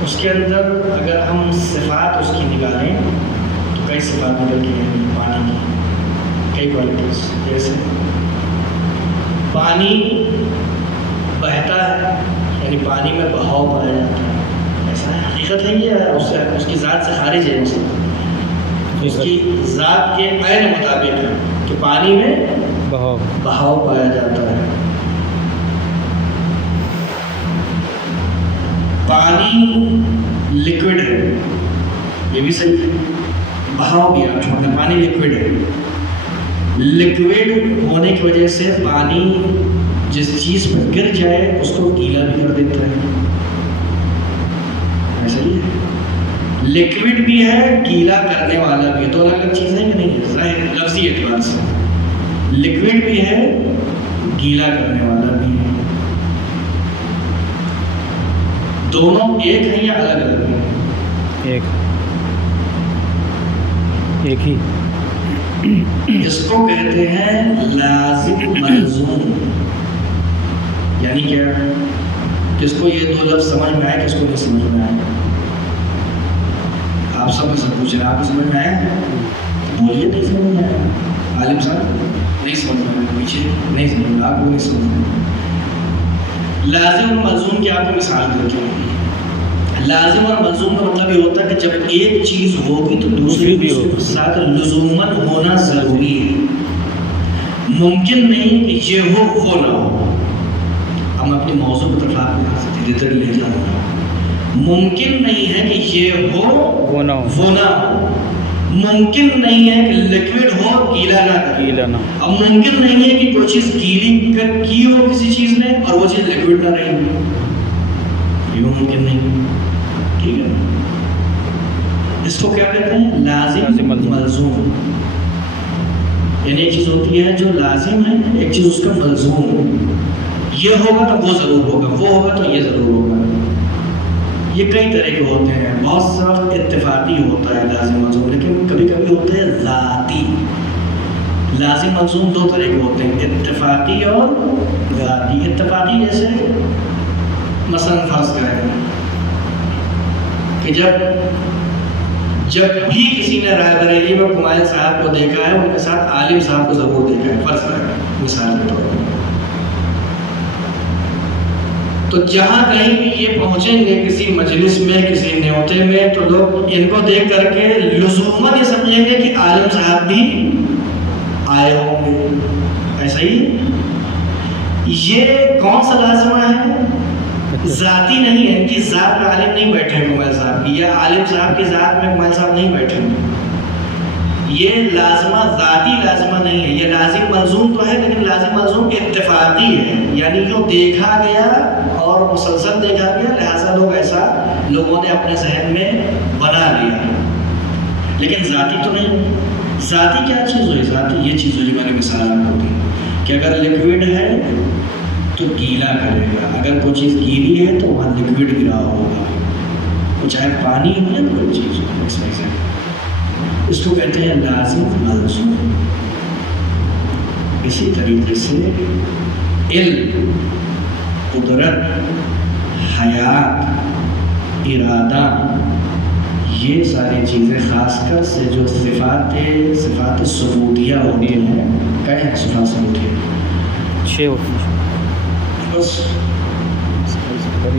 اس کے اندر اگر ہم صفات اس کی نکالیں تو کئی صفات نکل کے ہیں پانی کی، کئی کوالٹیز. جیسے پانی بہتا ہے، یعنی پانی میں بہاؤ پایا جاتا ہے، ایسا ہے، حقیقت ہے یہ، اس کی ذات سے خارج ہے، اس کی ذات کے عین مطابق ہے کہ پانی میں بہاؤ پایا جاتا ہے. پانی لکوڈ ہے، یہ بھی صحیح ہے، بہاؤ بھی آپ چھوڑ دیں، پانی لکوڈ ہے. لکوڈ ہونے کی وجہ سے پانی جس چیز پر گر جائے اس کو گیلا بھی کر دیتا ہے، ایسا ہی ہے. لکوڈ بھی ہے، گیلا کرنے والا بھی ہے، دو الگ الگ چیزیں کہ نہیں ہے، ظاہر لفظی اعتبار سے. لکوڈ بھی ہے، گیلا کرنے والا بھی ہے. دونوں ایک ہیں یا الگ الگ ہیں؟ ایک ہی. اس کو کہتے ہیں لازم ملزوم. یعنی کیا؟ کس کو یہ دو لفظ سمجھ میں آئے، کس کو نہیں سمجھ میں آئے؟ آپ سب سے پوچھ رہے ہیں، آپ کو سمجھ میں آیا؟ بولیے نہیں سمجھ میں آیا. عالم صاحب نہیں سمجھ میں آیا، پیچھے نہیں سمجھ میں، آپ کو نہیں سمجھ میں. لازم اور ملزوم کی آپ کو مثال دیتے ہیں. لازم اور ملزوم کا مطلب یہ ہوتا ہے کہ جب ایک چیز ہوگی تو دوسری بھی ہوگی، ساتھ لزوماً ہونا ضروری ہے. ممکن نہیں کہ یہ ہو وہ نہ ہو. ہم اپنے موضوع پر طرف دھیرے دھیرے لے جا رہے ہیں. ممکن نہیں ہے کہ یہ ہو وہ نہ ہو. ممکن نہیں ہے کہ لکوڈ ہو گیلا نہ کرے. اب ممکن نہیں ہے کہ کوئی چیز گیلی کی ہو کسی چیز نے اور وہ چیز لکوڈ نہ رہی ہو، یہ ممکن نہیں. ٹھیک ہے، اس کو کیا کہتے ہیں؟ لازم ملزوم. یعنی ایک چیز ہوتی ہے جو لازم ہے، ایک چیز اس کا ملزوم. یہ ہوگا تو وہ ضرور ہوگا، وہ ہوگا تو یہ ضرور ہوگا. یہ کئی طرح کے ہوتے ہیں. بہت سا اتفاقی ہوتا ہے لازم ملزوم، لیکن کبھی کبھی ہوتے ہیں ذاتی. لازم ملزوم دو طرح کے ہوتے ہیں، اتفاقی اور ذاتی. اتفاقی جیسے مثلا فرض کریں کہ جب بھی کسی نے رائے بریلی میں کمائل صاحب کو دیکھا ہے، ان کے ساتھ عالم صاحب کو ضرور دیکھا ہے، فرض کریں مثال کے طور پر. تو جہاں کہیں بھی یہ پہنچیں گے کسی مجلس میں، کسی نیوتے میں، تو لوگ ان کو دیکھ کر کے لزوماً یہ سمجھیں گے کہ عالم صاحب بھی آئے ہوں گے. ایسا ہی یہ کون سا لازمہ ہے؟ ذاتی نہیں ہے. ان کی ذات میں عالم نہیں بیٹھے ہیں کمائل صاحب کی، یا عالم صاحب کی ذات میں کمائل صاحب نہیں بیٹھے ہیں. یہ لازمہ ذاتی لازمہ نہیں ہے. یہ لازم ملزوم تو ہے، لیکن لازم ملزوم اتفاقی ہے. یعنی جو دیکھا گیا اور مسلسل دیکھا گیا، لہٰذا لوگوں نے اپنے ذہن میں بنا لیا، لیکن ذاتی تو نہیں. ذاتی کیا چیز ہوئی؟ ذاتی یہ چیز ہوئی، میں نے مثال آپ کو دی کہ اگر لکوڈ ہے تو گیلا کرے گا. اگر کوئی چیز گیلی ہے تو وہاں لکوڈ گرا ہوگا، وہ چاہے پانی ہو یا کوئی چیز ہو. اس کو کہتے ہیں لازم ملزوم. اسی طریقے سے علم، قدرت، حیات، ارادہ، یہ ساری چیزیں خاص کر سے جو صفات ثبوتیہ ہوتی ہیں. کیا ہیں صفات ثبوتیہ؟ 6 ہوتی ہیں بس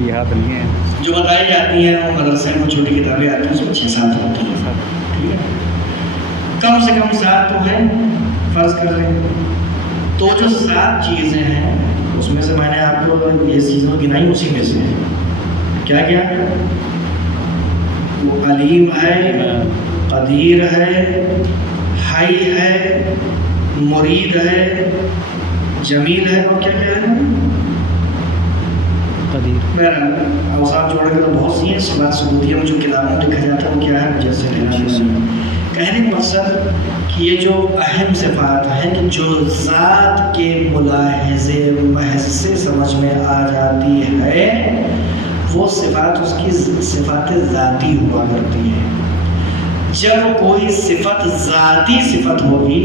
یاد نہیں ہے، جو بتائی جاتی ہیں. مدرسے میں چھوٹی کتابیں آتی ہیں، اس میں 6-7 ہوتی ہیں. ٹھیک ہے، کم سے کم 7 تو ہیں فرض کر لیں. تو جو 7 چیزیں ہیں اس میں سے میں نے آپ کو یہ چیزیں گنائی، اسی میں سے کیا کیا؟ وہ علیم ہے، قدیر ہے، حی ہے، مرید ہے، جمیل ہے، اور کیا کیا ہے؟ قدیر. اوصاف جوڑ کر بہت سی ہیں. صفات ثبوتیہ میں جو کتابوں میں لکھا جاتا ہے وہ کیا ہے؟ جیسے کہنے کا مقصد کہ یہ جو اہم صفات ہیں کہ جو ذات کے ملاحظے محض سے سمجھ میں آ جاتی ہے، وہ صفات اس کی صفات ذاتی ہوا کرتی ہیں۔ جب کوئی صفت ذاتی صفت ہوگی،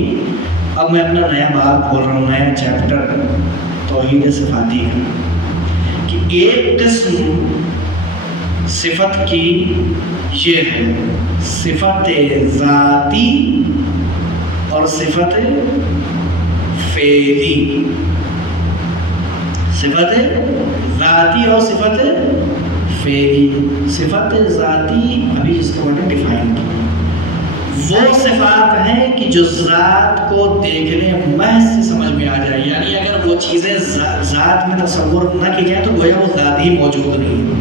اب میں اپنا نیا باب بول رہا ہوں، نیا چیپٹر توحید صفاتی ہے، کہ ایک قسم صفت کی یہ ہے صفت ذاتی اور صفت فعلی، صفت ذاتی اور صفت فعلی۔ صفت ذاتی ابھی اس کو میں نے ڈیفائن کیا، وہ صفات ہیں کہ جو ذات کو دیکھنے محض سے سمجھ میں آ جائے، یعنی اگر وہ چیزیں ذات میں تصور نہ کی جائیں تو گویا وہ ذات ہی موجود نہیں ہے،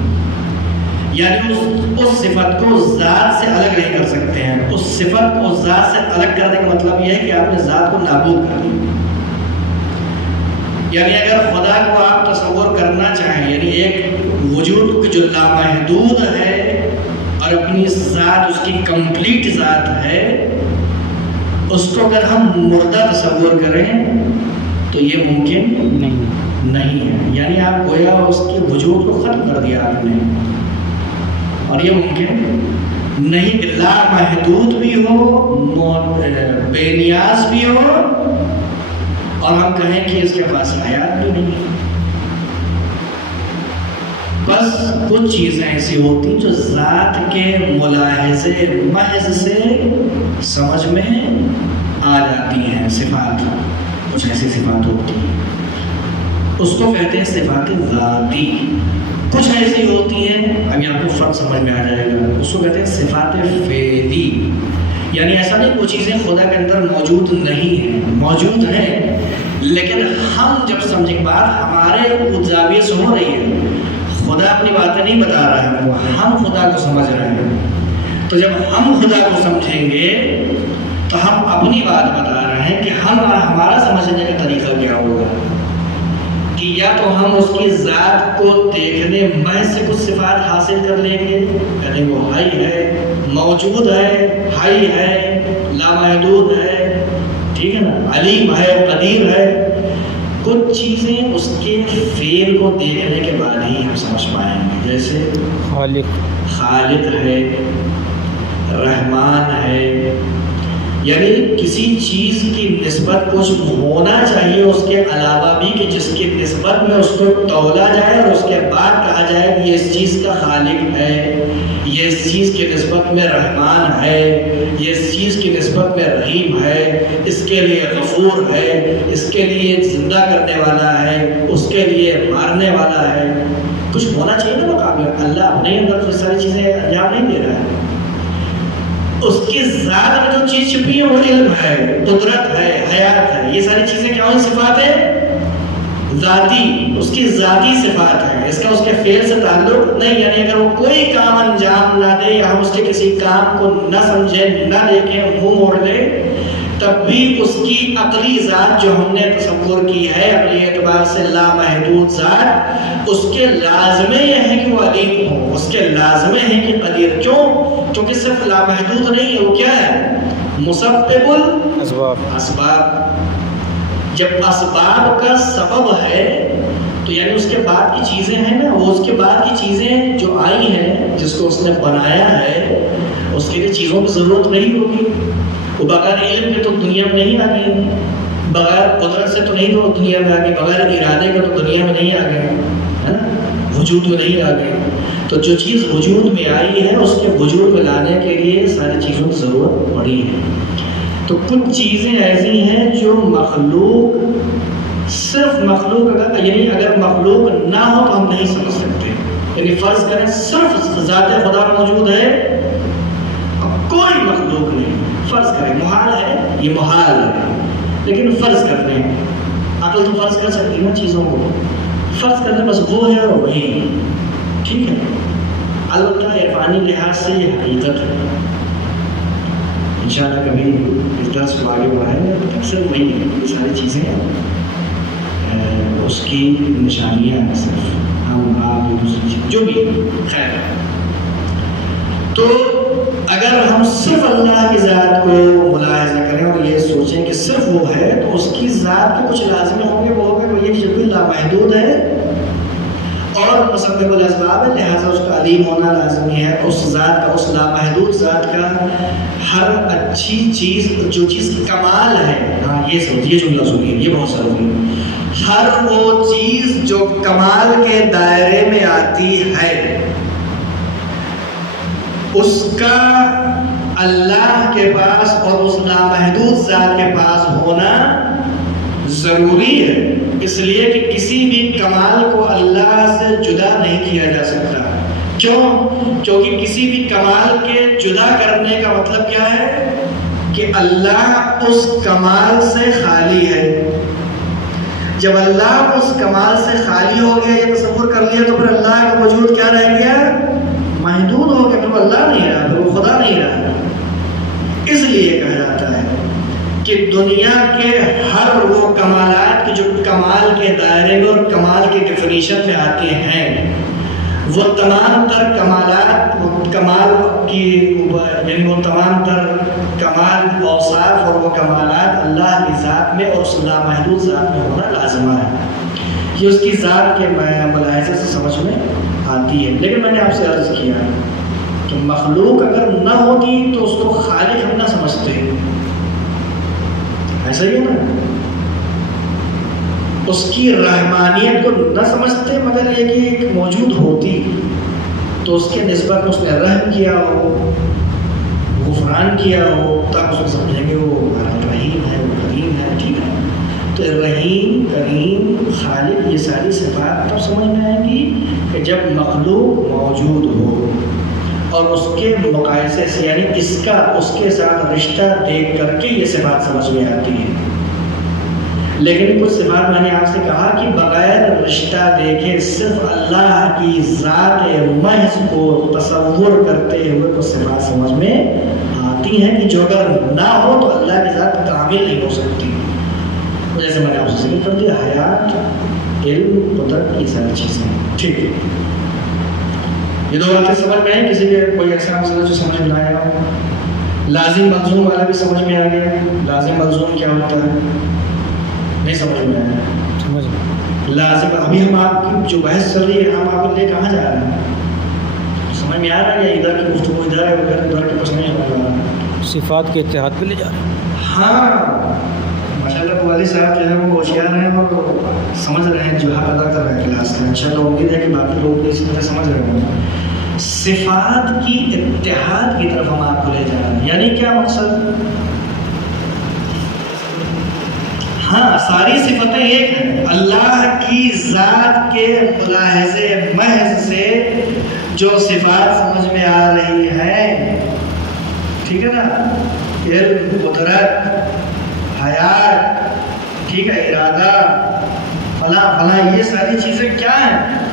یعنی اس صفت کو ذات سے الگ نہیں کر سکتے ہیں۔ اس صفت کو ذات سے الگ کرنے کا مطلب یہ ہے کہ آپ نے ذات کو نابود کر دیا، یعنی اگر خدا کو آپ تصور کرنا چاہیں، یعنی ایک وجود جو لامحدود ہے اور اپنی ذات اس کی کمپلیٹ ذات ہے، اس کو اگر ہم مردہ تصور کریں تو یہ ممکن نہیں ہے، یعنی آپ گویا اس کے وجود کو ختم کر دیا آپ نے، اور یہ ممکن نہیں کہ لامحدود بھی ہو، بے نیاز بھی ہو، اور ہم کہیں کہ اس کے پاس حیات بھی نہیں۔ بس کچھ چیزیں ایسی ہوتی ہیں جو ذات کے ملاحظے محض سے سمجھ میں آ جاتی ہیں، صفات، کچھ ایسی صفات ہوتی ہیں، اس کو کہتے ہیں صفات ذاتی۔ کچھ ایسی ہوتی ہیں، ابھی آپ کو فرق سمجھ میں آ جائے گا، اس کو کہتے ہیں صفات فعلی، یعنی ایسا نہیں وہ چیزیں خدا کے اندر موجود نہیں ہیں، موجود ہیں، لیکن ہم جب سمجھیں، بات ہمارے زاویے سے ہو رہی ہے، خدا اپنی باتیں نہیں بتا رہا ہے، ہم خدا کو سمجھ رہے ہیں، تو جب ہم خدا کو سمجھیں گے تو ہم اپنی بات بتا رہے ہیں کہ ہمارا سمجھنے کا طریقہ کیا ہوگا، کہ یا تو ہم اس کی ذات کو دیکھنے محض سے کچھ صفات حاصل کر لیں گے، یعنی وہ حی ہے، موجود ہے، حی ہے، لامحدود ہے، ٹھیک ہے نا، علیم ہے، قدیر ہے، کچھ چیزیں اس کے فعل کو دیکھنے کے بعد ہی ہم سمجھ پائیں گے، جیسے خالق ہے، رحمان ہے، یعنی کسی چیز کی نسبت کچھ ہونا چاہیے اس کے علاوہ بھی کہ جس کی نسبت میں اس کو تولا جائے اور اس کے بعد کہا جائے کہ یہ اس چیز کا خالق ہے، یہ اس چیز کی نسبت میں رحمان ہے، یہ اس چیز کی نسبت میں رحیم ہے، اس کے لیے غفور ہے، اس کے لیے زندہ کرنے والا ہے، اس کے لیے مارنے والا ہے، کچھ ہونا چاہیے نا مقابلہ۔ اللہ اپنے اندر تو ساری چیزیں انجام نہیں دے رہا ہے، اس کی ذات میں جو چیز چھپی ہے وہ علم ہے، قدرت ہے، حیات ہے، یہ ساری چیزیں کیا ہوئی؟ صفات ہے ذاتی، اس کی ذاتی صفات ہے، اس کا اس کے فعل سے تعلق نہیں، یعنی اگر وہ کوئی کام انجام نہ دے یا ہم اس کے کسی کام کو نہ سمجھیں، نہ دیکھیں، منہ موڑ لیں، تب بھی اس کی عقلی ذات جو ہم نے تصور کی ہے عقلی اعتبار سے لامحدود ذات، اس کے لازمے یہ ہے کہ وہ علیم ہو، اس کے لازمے ہیں کہ قدیر۔ کیوں؟ کیونکہ صرف لامحدود نہیں ہے، وہ کیا ہے؟ مسبب الاسباب۔ جب اسباب کا سبب ہے تو یعنی اس کے بعد کی چیزیں ہیں نا، وہ اس کے بعد کی چیزیں جو آئی ہیں، جس کو اس نے بنایا ہے، اس کے لیے چیزوں کی ضرورت نہیں ہوگی، وہ بغیر علم کے تو دنیا میں نہیں آ گئی، بغیر قدرت سے تو نہیں تو دنیا میں آ گئی، بغیر ارادے کے تو دنیا میں نہیں آ گئے، ہے نا، وجود میں نہیں آ گئے۔ تو جو چیز وجود میں آئی ہے اس کے وجود میں لانے کے لیے ساری چیزوں کی ضرورت پڑی ہے۔ تو کچھ چیزیں ایسی ہیں جو مخلوق، صرف مخلوق یعنی اگر مخلوق نہ ہو تو ہم نہیں سمجھ سکتے، یعنی فرض کریں صرف ذات خدا موجود ہے، کوئی مخلوق نہیں، فرض کریں محال ہے، یہ محال ہے، لیکن فرض کرتے ہیں، عقل تو فرض کر سکتی ہے نا چیزوں کو، فرض کرتے بس وہ ہے اور وہی، ٹھیک ہے، البتہ عرفانی لحاظ سے یہ حقیقت ہے۔ انشاءاللہ کبھی اس درس کو آگے بڑھائیں گے، اکثر وہی ہے، یہ ساری چیزیں اس کی نشانیاں ہیں، صرف ہم آپ دوسری چیز جو بھی خیر۔ تو اگر ہم صرف اللہ کی ذات کو ملاحظہ کریں اور یہ سوچیں کہ صرف وہ ہے، تو اس کی ذات کے کچھ لازمے ہوں گے، وہ ہوگا کہ یہ جب بھی لامحدود ہے اور مسبب الاسباب ہے، لہٰذا اس کا علیم ہونا لازمی ہے. اس ذات کا، اس لامحدود ذات کا ہر اچھی چیز، جو چیز کمال ہے، ہاں یہ سمجھ، یہ جملہ سنیے، یہ بہت ضروری ہے. ہر وہ چیز جو کمال کے دائرے میں آتی ہے، اس کا اللہ کے پاس اور اس نامحدود ذات کے پاس ہونا ضروری ہے. اس لیے کہ کسی بھی کمال کو اللہ سے جدا نہیں کیا جا سکتا. کیوں؟ کیونکہ کسی بھی کمال کے جدا کرنے کا مطلب کیا ہے کہ اللہ اس کمال سے خالی ہے. جب اللہ اس کمال سے خالی ہو گیا، یہ تصور کر لیا، تو پھر اللہ کا وجود کیا رہ گیا؟ محدود ہو گیا. پھر وہ اللہ نہیں رہا، پھر وہ خدا نہیں رہا. اس لیے کہا جاتا ہے کہ دنیا کے ہر وہ کمالات جو کمال کے دائرے میں اور کمال کے ڈیفینیشن میں آتے ہیں، وہ تمام تر کمالات، کمال کی یعنی وہ تمام تر کمال، اوصاف اور وہ کمالات اللہ کی ذات میں اور اس لامحدود ذات میں ہونا لازمہ ہے. یہ اس کی ذات کے ملاحظے سے سمجھ میں آتی ہے. لیکن میں نے آپ سے عرض کیا کہ مخلوق اگر نہ ہوتی تو اس کو خالق ہم نہ سمجھتے. ایسا ہی ہے نا، اس کی رحمانیت کو نہ سمجھتے، مگر یہ کہ ایک موجود ہوتی تو اس کے نسبت اس نے رحم کیا ہو، غفران کیا ہو، تب اس کو سمجھیں گے وہ رحیم ہے، وہ کریم ہے. ٹھیک ہے، تو رحیم، کریم، خالق، یہ ساری صفات تب سمجھ میں آئیں گی کہ جب مخلوق موجود ہو اور اس کے مقایسے سے، یعنی اس کا اس کے ساتھ رشتہ دیکھ کر کے یہ صفات سمجھ میں آتی ہے. لیکن کچھ صفات میں نے آپ سے کہا کہ بغیر رشتہ دیکھے صرف اللہ کی ذات محض کو تصور کرتے ہوئے کچھ صفات سمجھ میں آتی ہیں کہ جو اگر نہ ہو تو اللہ کی ذات کامل نہیں ہو سکتی. جیسے میں نے آپ سے ذکر کر دیا، حیات، علم، قدرت، یہ ساری چیزیں. ٹھیک ہے، یہ دو باتیں سمجھ میں آئیں. کسی کے کوئی ایسا مسئلہ جو سمجھ میں نہ آیا ہو؟ لازم ملزوم والا بھی سمجھ میں آ گیا. لازم ملزوم کیا ہوتا ہے؟ نہیں سمجھ میں آیا. لازم، ابھی ہم آپ کی جو بحث چل رہی ہے، ہم آپ کو لے کہاں جا رہے ہیں؟ سمجھ میں آ رہا ہے یا ادھر کی گفتگو ادھر ہے، ادھر کے پاس نہیں سمجھ میں آ رہا؟ صفات کے اتحاد پہ لے جا رہے ہیں. ہاں ماشاء اللہ والد صاحب جو ہے وہ ہوشیار ہیں اور سمجھ رہے ہیں، جو حق ادا کر رہے ہیں کلاس کا. ان شاء اللہ امید ہے کہ باقی لوگ بھی اسی طرح سمجھ رہے ہیں. صفات کی اتحاد کی طرف ہم آپ کو لے جا رہے ہیں. یعنی کیا مقصد؟ ہاں، ساری صفتیں ایک ہیں. اللہ کی ذات کے ملاحظے محض سے جو صفات سمجھ میں آ رہی ہیں، ٹھیک ہے نا، علم، قدرت، حیات، ٹھیک ہے، ارادہ، فلاں فلاں، یہ ساری چیزیں کیا ہیں؟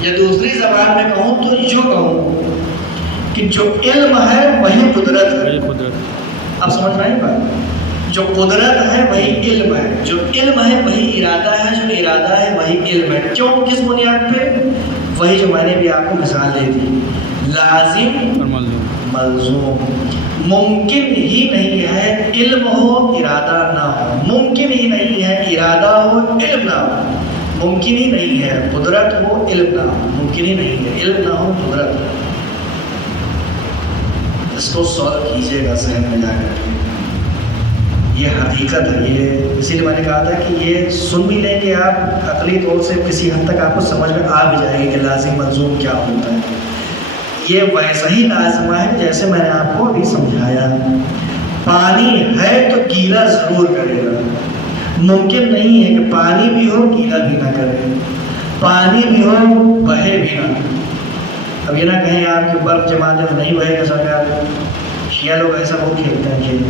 یا دوسری زبان میں کہوں تو یوں کہوں کہ جو علم ہے وہی قدرت ہے. اب سمجھ میں آئی بات؟ جو قدرت ہے وہی علم ہے، جو علم ہے وہی ارادہ ہے، جو ارادہ ہے وہی علم ہے. کیوں؟ کس بنیاد پہ؟ وہی جو میں نے بھی آپ کو مثال دے دی، لازم اور ملزوم. ممکن ہی نہیں ہے علم ہو ارادہ نہ ہو، ممکن ہی نہیں ہے ارادہ ہو علم نہ ہو، ممکن ہی نہیں ہے قدرت ہو علم نہ ہو، ممکن ہی نہیں ہے علم نہ ہو قدرت. اس کو سالو کیجیے گا ذہن میں جا کر. یہ حقیقت ہے. یہ اسی لیے میں نے کہا تھا کہ یہ سن بھی لیں گے آپ، عقلی طور سے کسی حد تک آپ کو سمجھ میں آ بھی جائے گی کہ لازم ملزوم کیا ہوتا ہے. یہ ویسا ہی لازمہ ہے جیسے میں نے آپ کو ابھی سمجھایا. پانی ہے تو گیلا ضرور کرے گا. ممکن نہیں ہے کہ پانی بھی ہو گیلا بھی نہ کرے، پانی بھی ہو بہے بھی نہ. اب یہ نہ کہیں آپ کہ برف جما دے تو نہیں بہے گا. سرکار شیعہ لوگ ایسا بہت کھیلتے ہیں کھیل.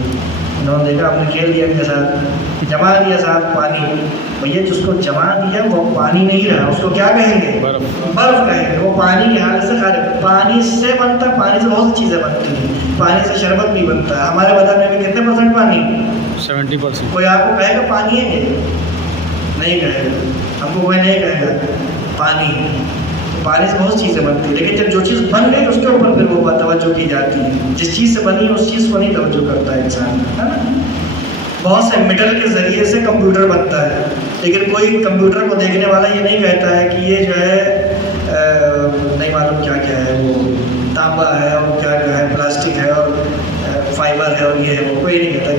انہوں نے دیکھا، آپ نے کھیل دیا کے ساتھ، جما دیا صاحب پانی. بھیا جس کو جما دیا وہ پانی نہیں رہا، اس کو کیا کہیں گے؟ برف کہیں گے. وہ پانی کی حالت سے خارج. پانی سے بنتا، پانی سے بہت سی چیزیں بنتی ہیں. پانی سے شربت بھی بنتا ہے. ہمارے بدن میں بھی کتنے % پانی؟ 70%. کوئی آپ کو کہے گا پانی ہے؟ نہیں کہے گا. ہم کو کوئی نہیں کہے گا پانی. پانی سے بہت چیزیں بنتی ہیں، لیکن جب جو چیز بن گئی اس کے اوپر پھر وہ توجہ کی جاتی ہے. جس چیز سے بنی ہے اس چیز کو نہیں توجہ کرتا ہے انسان، ہے نا. بہت سے میٹل کے ذریعے سے کمپیوٹر بنتا ہے، لیکن کوئی کمپیوٹر کو دیکھنے والا یہ نہیں کہتا ہے کہ یہ جو ہے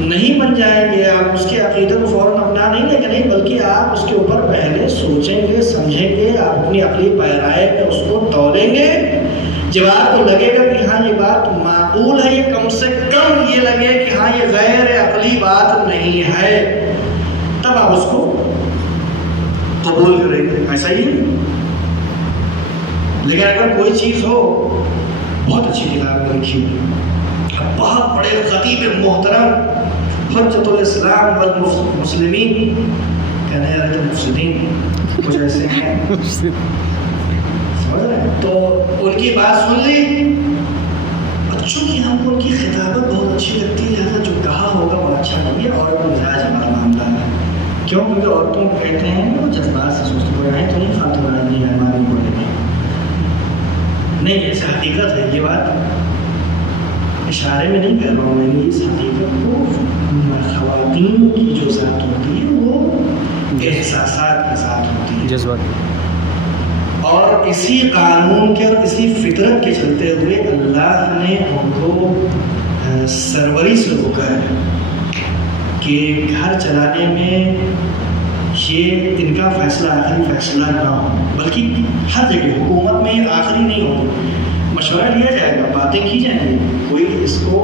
نہیں بن جائیں گے، آپ اس کے عقیدے کو فوراً اپنا نہیں لیں گے، نہیں، بلکہ آپ اس کے اوپر پہلے سوچیں گے، سمجھیں گے، آپ اپنی عقلی پیرائے میں اس کو تولیں گے۔ جب آپ کو لگے گا کہ ہاں یہ بات معقول ہے، یہ کم سے کم یہ لگے کہ ہاں یہ غیر عقلی بات نہیں ہے، تب آپ اس کو قبول کریں گے، ایسا ہی ہے۔ لیکن اگر کوئی چیز ہو، بہت اچھی کتاب میں لکھی ہے، بہت بڑے خطیب محترم حجت الاسلام والمسلمین، کہنے والے تو مفسدین کچھ ایسے ہیں، سمجھ رہے ہیں؟ تو ان کی بات سن لی، چونکہ ہم کو ان کی خطابت بہت اچھی لگتی ہے، لہٰذا جو کہا ہوگا بہت اچھا نہیں ہے، عورت مزاج ہمارا معاملہ ہے، کیوں؟ کیونکہ عورتوں کو کہتے ہیں وہ جذبات سے سوچتے ہیں، تو نہیں خاتون آدمی ہے ہماری بڑے نہیں، ایسا حقیقت ہے، یہ بات اشارے میں نہیں کر رہا ہوں میں، اس حقیقت کو خواتین کی جو ذات ہوتی ہے وہ احساسات کے ساتھ ہوتی ہے، جذبات، اور اسی قانون کے اور اسی فطرت کے چلتے ہوئے اللہ نے ان کو سروری سے روکا ہے کہ گھر چلانے میں یہ ان کا فیصلہ آخری فیصلہ نہ ہو، بلکہ ہر جگہ حکومت میں آخری نہیں ہوگی، مشورہ لیا جائے گا، باتیں کی جائیں گی، کوئی اس کو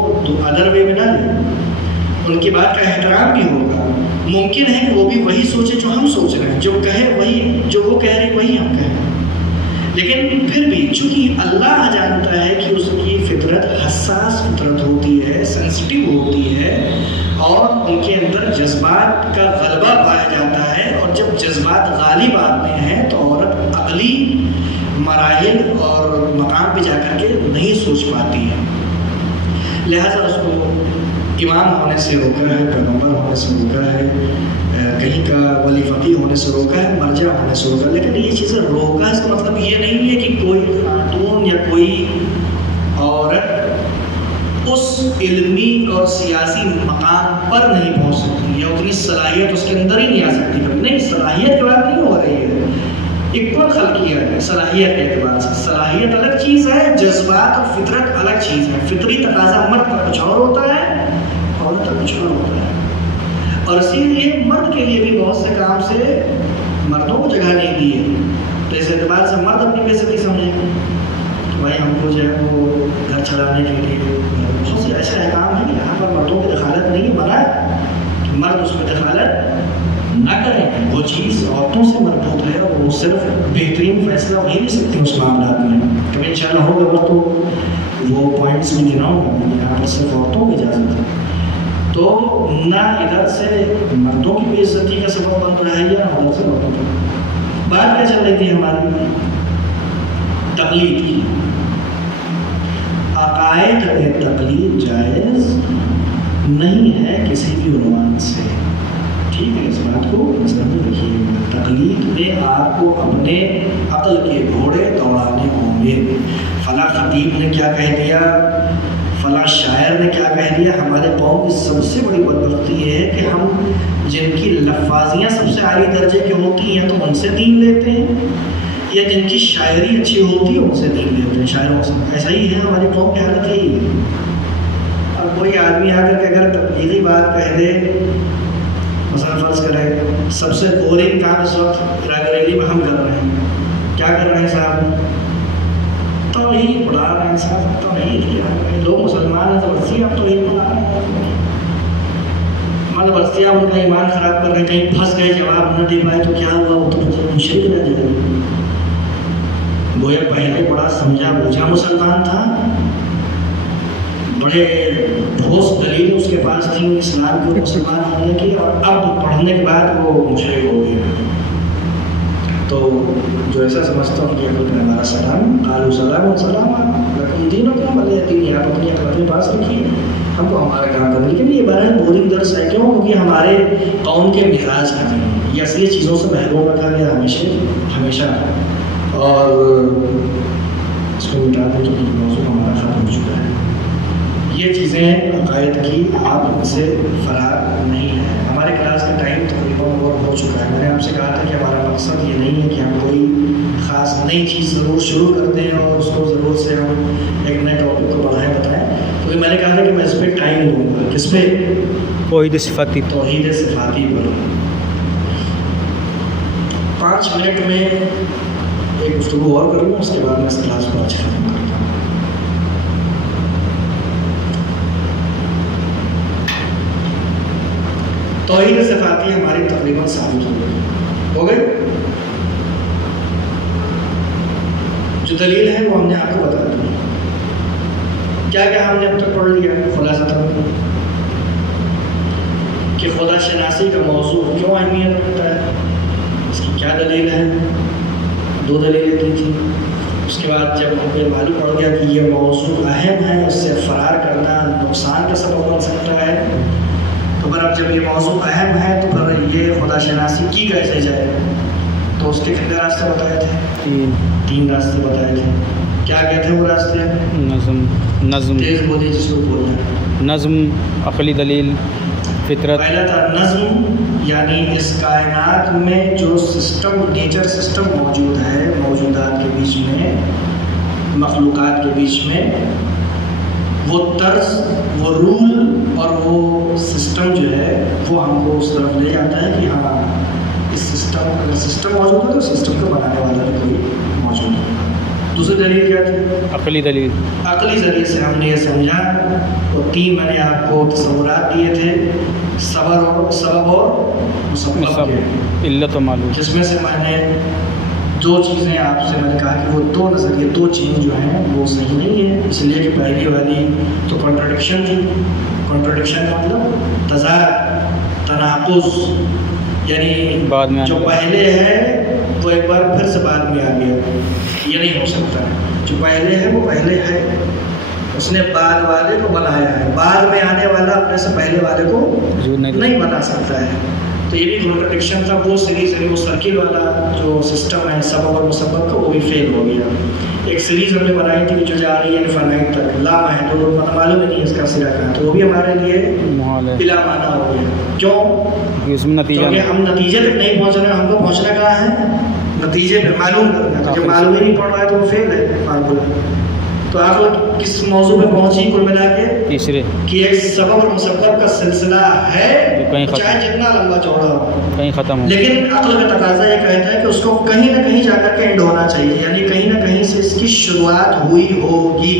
ادر وے میں نہ لے، ان کی بات کا احترام بھی ہوگا، ممکن ہے کہ وہ بھی وہی سوچے جو ہم سوچ رہے ہیں، جو کہے وہی، جو وہ کہہ رہے وہی ہم کہیں، لیکن پھر بھی چونکہ اللہ جانتا ہے کہ اس کی فطرت حساس فطرت ہوتی ہے، سینسٹیو ہوتی ہے، اور ان کے اندر جذبات کا غلبہ پایا جاتا ہے، اور جب جذبات غالب آتے ہیں تو عورت عقلی مراحل اور مقام پہ جا کر کے نہیں سوچ پاتی ہے، لہٰذا اس کو امام ہونے سے روکا ہے، پیغمبر ہونے سے روکا ہے، کہیں کا ولی فقیہ ہونے سے روکا ہے، مرجع ہونے سے روکا ہے، لیکن یہ چیزیں روکا ہے، اس کا مطلب یہ نہیں ہے کہ کوئی خاتون یا کوئی عورت اس علمی اور سیاسی مقام پر نہیں پہنچ سکتی، یا اتنی صلاحیت اس کے اندر ہی نہیں آ سکتی، کبھی نہیں، صلاحیت کی بات نہیں ہو رہی ہے، ایک کون خلق کیا ہے صلاحیت کے اعتبار سے، صلاحیت الگ چیز ہے، جذبات اور فطرت الگ چیز ہے، فطری تقاضا مرد کا کچھ اور ہوتا ہے، عورت کا کچھ اور ہوتا ہے، اور اسی لیے مرد کے لیے بھی بہت سے کام سے مردوں کو جگہ نہیں دی ہے، تو اس اعتبار سے مرد اپنی بےعزتی سمجھیں گے، بھائی ہم کو جو ہے وہ گھر چلانے کے لیے بہت سے ایسے احکام ہیں، یہاں پر مردوں کی دخالت نہیں، منع ہے کہ مرد اس میں دخالت نہ کریں، وہ چیز عورتوں سے مربوط ہے، اور وہ صرف بہترین فیصلہ وہی لے سکتے ہیں اس معاملات میں، کبھی انشاءاللہ ہوگا وقت تو وہ پوائنٹس میں گناؤں گا، یہاں پر صرف عورتوں کی اجازت ہے، تو نہ ادھر سے مردوں کی بے عزتی کا سبب بن رہا ہے یا ادھر سے مردوں کا۔ بات کیا چل رہی تھی ہماری؟ تقلید کی۔ عقائد میں تقلید جائز نہیں ہے کسی بھی عنوان سے، ٹھیک ہے، اس بات کو ذہن میں رکھیے گا، تقلید میں آپ کو اپنے عقل کے گھوڑے دوڑانے ہوں گے، فلاں خطیب نے کیا کہہ دیا، فلاں شاعر نے کیا کہہ دیا۔ ہمارے قوم کی سب سے بڑی بدبختی یہ ہے کہ ہم جن کی لفاظیاں سب سے اعلیٰ درجے کی ہوتی ہیں تو ان سے دین لیتے ہیں، یا جن کی شاعری اچھی ہوتی ہے ان سے دین لیتے ہیں، شاعروں سے، ایسا ہی ہے ہماری قوم کی حالت یہی ہے۔ اب کوئی آدمی آ کر کے اگر تبلیغی بات کہہ دے، مثلا فرض کرے سب سے بورنگ کام اس وقت رائے میں ہم کر رہے ہیں، کیا کر رہے ہیں صاحب؟ توحید پڑھا رہے ہیں صاحب، توحید کیا، لوگ مسلمان ہیں زبردستی آپ توحید پڑھا رہے ہیں، زبردستی آپ ان کا ایمان خراب کر رہے ہیں، کہیں پھنس گئے جواب نہ دے پائے تو کیا ہوا، وہ تو مشرک رہ جائے گا۔ گویا پہلے بڑا سمجھا بوجھا مسلمان تھا، بڑے ٹھوس دلیل اس کے پاس تھی اسلام کو مسلمان ہونے کی، اور اب پڑھنے کے بعد وہ مشرک ہو گیا۔ تو جو ایسا سمجھتا ہوں کہ ہمارا سلام، قالوا سلام سلام لکم دینکم ولی دین، آپ اپنی اپنے پاس رکھیے، ہم کو ہمارا کام کریں۔ لیکن یہ بہرحال بورنگ درس ہے، کیوں؟ کیونکہ ہمارے قوم کے مزاج کا نہیں، یہ اصلی چیزوں سے محروم رکھا گیا ہمیشہ، اور اس کو مٹا دیں تو موضوع ہمارا ختم ہو چکا ہے۔ یہ چیزیں عقائد کی آپ ان سے فرار نہیں ہے۔ ہمارے کلاس کا ٹائم تقریباً ہو چکا ہے۔ میں نے آپ سے کہا تھا کہ ہمارا مقصد یہ نہیں ہے کہ ہم کوئی خاص نئی چیز ضرور شروع کر دیں اور اس کو ضرور سے ہم ایک نئے ٹاپک کو بڑھائیں بتائیں، کیونکہ میں نے کہا تھا کہ میں اس پہ ٹائم دوں گا، کس پہ؟ توحید صفاتی توحید صفاتی پر 5 منٹ میں ایک گفتگو اور کروں گا، اس کے بعد میں اس کلاس کو آج ختم کرتا ہوں۔ توحید صفاتی ہماری تقریباً ثابت ہو گئی۔ جو دلیل ہے وہ ہم نے آپ کو بتا دی، کیا کیا ہم نے اب تک پڑھ لیا خلاصہ کہ خدا شناسی کا موضوع کیوں اہمیت رکھتا ہے، اس کی کیا دلیل ہے، 2 دلیلیں دی تھی۔ اس کے بعد جب ہم کو معلوم پڑ گیا کہ یہ موضوع اہم ہے، اس سے فرار کرنا نقصان کا سبب بن سکتا ہے، تو پھر اب جب یہ موضوع اہم ہے تو پھر یہ خدا شناسی کی کیسے جائے، تو اس کے کتنے راستے بتائے تھے؟ 3 راستے بتائے تھے۔ کیا کہتے ہیں وہ راستے؟ نظم تیز بولیے جس کو بولنا ہے۔ نظم، عقلی دلیل، فطرت۔ پہلا تھا نظم، یعنی اس کائنات میں جو سسٹم، نیچر سسٹم موجود ہے، موجودات کے بیچ میں، مخلوقات کے بیچ میں، وہ طرز، وہ رول اور وہ سسٹم جو ہے وہ ہم کو اس طرف لے جاتا ہے کہ ہاں اس سسٹم، اگر سسٹم موجود ہے تو سسٹم کو بنانے والا بھی کوئی موجود ہے۔ دوسری دلیل کیا تھی؟ عقلی دلیل۔ عقلی ذریعے سے ہم نے یہ سمجھا، اور 3 میں نے آپ کو تصورات دیے تھے، سبب اور مسبب کے، علت و معلول، جس میں سے میں نے 2 چیزیں آپ سے میں نے کہا کہ وہ 2 نظریے، 2 چیز جو ہیں وہ صحیح نہیں ہے، اس لیے کہ پہلی والی تو کنٹراڈکشن تھی۔ کنٹراڈکشن کا مطلب تضاد، تناقض، یعنی بعد میں جو پہلے ہے وہ ایک بار پھر سے بعد میں آ گیا، یہ نہیں ہو سکتا ہے۔ جو پہلے ہے وہ پہلے ہے، اس نے بعد والے کو بنایا ہے، بعد میں آنے والا اپنے سے پہلے والے کو نہیں بنا سکتا ہے، تو یہ بھی کنٹراڈکشن تھا۔ وہ سیریز ہے، وہ سرکل والا جو سسٹم ہے سبب اور مسبب کا، وہ بھی فیل ہو گیا۔ ایک سیریز ہم نے بنائی تھی جو جا رہی ہے انفینائٹ تک، لا محدود، معلوم ہی نہیں اس کا سرا کہاں، تو وہ بھی ہمارے لیے بلا معنی ہو گیا۔ کیوں؟ اس میں نتیجہ، کیونکہ ہم نتیجے تک نہیں پہنچ رہے، ہم کو پہنچنا کہاں ہے؟ نتیجے پہ معلوم کرنا، تو جب معلوم ہی نہیں پڑ رہا ہے تو وہ فیل ہے فارمولا۔ تو آپ لوگ کس موضوع پہ پہنچی کل ملا کے؟ تیسرے، کہ ایک سبب اور مسبب کا سلسلہ ہے، چاہے جتنا لمبا چوڑا ہو، کہیں ختم ہو، لیکن عقل کا تقاضا یہ کہتا ہے کہ اس کو کہیں نہ کہیں جا کر کے اینڈ ہونا چاہیے، یعنی کہیں نہ کہیں سے اس کی شروعات ہوئی ہوگی۔